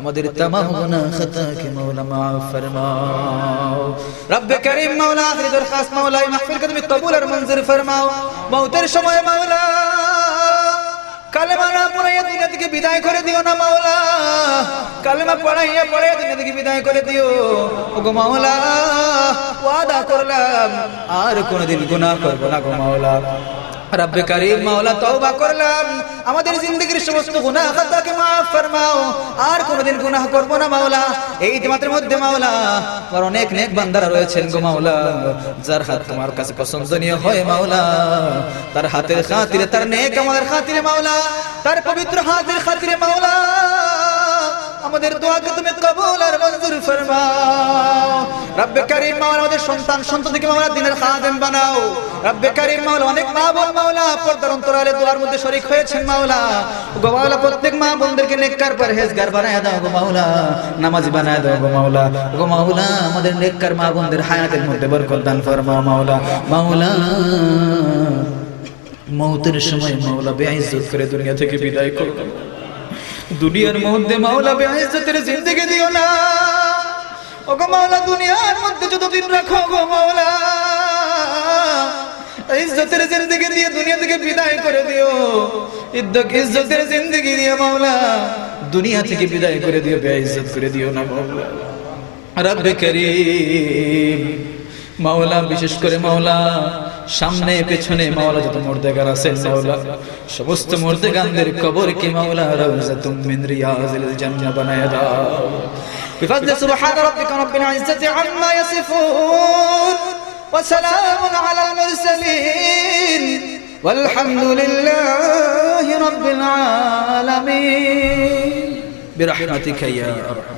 আমাদের तमाम গুনাহ খাতাকে মাওলা maaf ফরমাও। রব্বে কারীম মাওলা আখির দরখাস্ত মাওলা এই মাহফিলকে তুমি কবুল আর মঞ্জুর ফরমাও। মউতের সময় মাওলা কালেমা না পড়াইয়া দুনিয়া থেকে বিদায় করে দিও না মাওলা। কালেমা পড়াইয়া দুনিয়া থেকে বিদায় করে দিও ওগো মাওলা। ওয়াদা করলাম আর কোনদিন গুনাহ করব না গো মাওলা। রব্বে কারীম মাওলা তওবা করলাম আমাদের জিন্দেগীর সমস্ত গুনাহ খাতাকে maaf ফরমাও। আর কোনদিন গুনাহ করব না মাওলা। এই জামাতের মধ্যে মাওলা আর অনেক নেক বান্দারা রয়েছেন গো মাওলা যার হাত তোমার কাছে পছন্দনীয় হয় মাওলা তার হাতের খাতিরে তার নেক আমাদের খাতিরে মাওলা তার পবিত্র হাতের খাতিরে মাওলা আমাদের দোয়াকে তুমি কবুল আর মঞ্জুর ফরমাও। রব্বে কারীম মাওলা আমাদের সন্তান সন্ততিকে মাওলা দ্বীনের খাদেম বানাও। রব্বে কারীম মাওলা অনেক মা বোন মাওলা পর্দার অন্তরালে দোয়ার মধ্যে শরীক হয়েছেন মাওলা গো মাওলা প্রত্যেক মা বোনদেরকে নেককার পরহেজগার বানায় দাও গো মাওলা, নামাজি বানায় দাও গো মাওলা। গো মাওলা আমাদের নেককার মা বোনদের হায়াতের মধ্যে বরকত দান ফরমাও মাওলা। মাওলা মউতের সময় মাওলা বেইজ্জত করে দুনিয়া থেকে বিদায় করো। দুনিয়ার মধ্যে মাওলা বেইজ্জতের জিন্দেগি দিও না ওগো মাওলা। দুনিয়ার মধ্যে যতদিন রাখো গো মাওলা ইজ্জতের জিন্দেগি দিয়ে দুনিয়া থেকে বিদায় করে দিও। ইজ্জতের জিন্দেগি দিয়ে মাওলা দুনিয়া থেকে বিদায় করে দিও, বেইজ্জত করে দিও না মাওলা। রব্বে কারীম মাওলা বিশেষ করে মাওলা সামনে পেছনে মাওলা যত মুর্দেগার আছেন মাওলা সমস্ত মুর্দেগানদের কবরকে মাওলা রাউযাতুম মিন রিয়াজিল জান্নাহ বানায়া দাও। বিফাদলি সুবহান রাব্বিকা রাব্বিল ইজ্জাতি আম্মা ইয়াসিফুন ওয়া সালামুন আলাল মুরসালিন ওয়ালহামদুলিল্লাহি রাব্বিল আলামিন বিরহমাতিকা ইয়া আরহাম।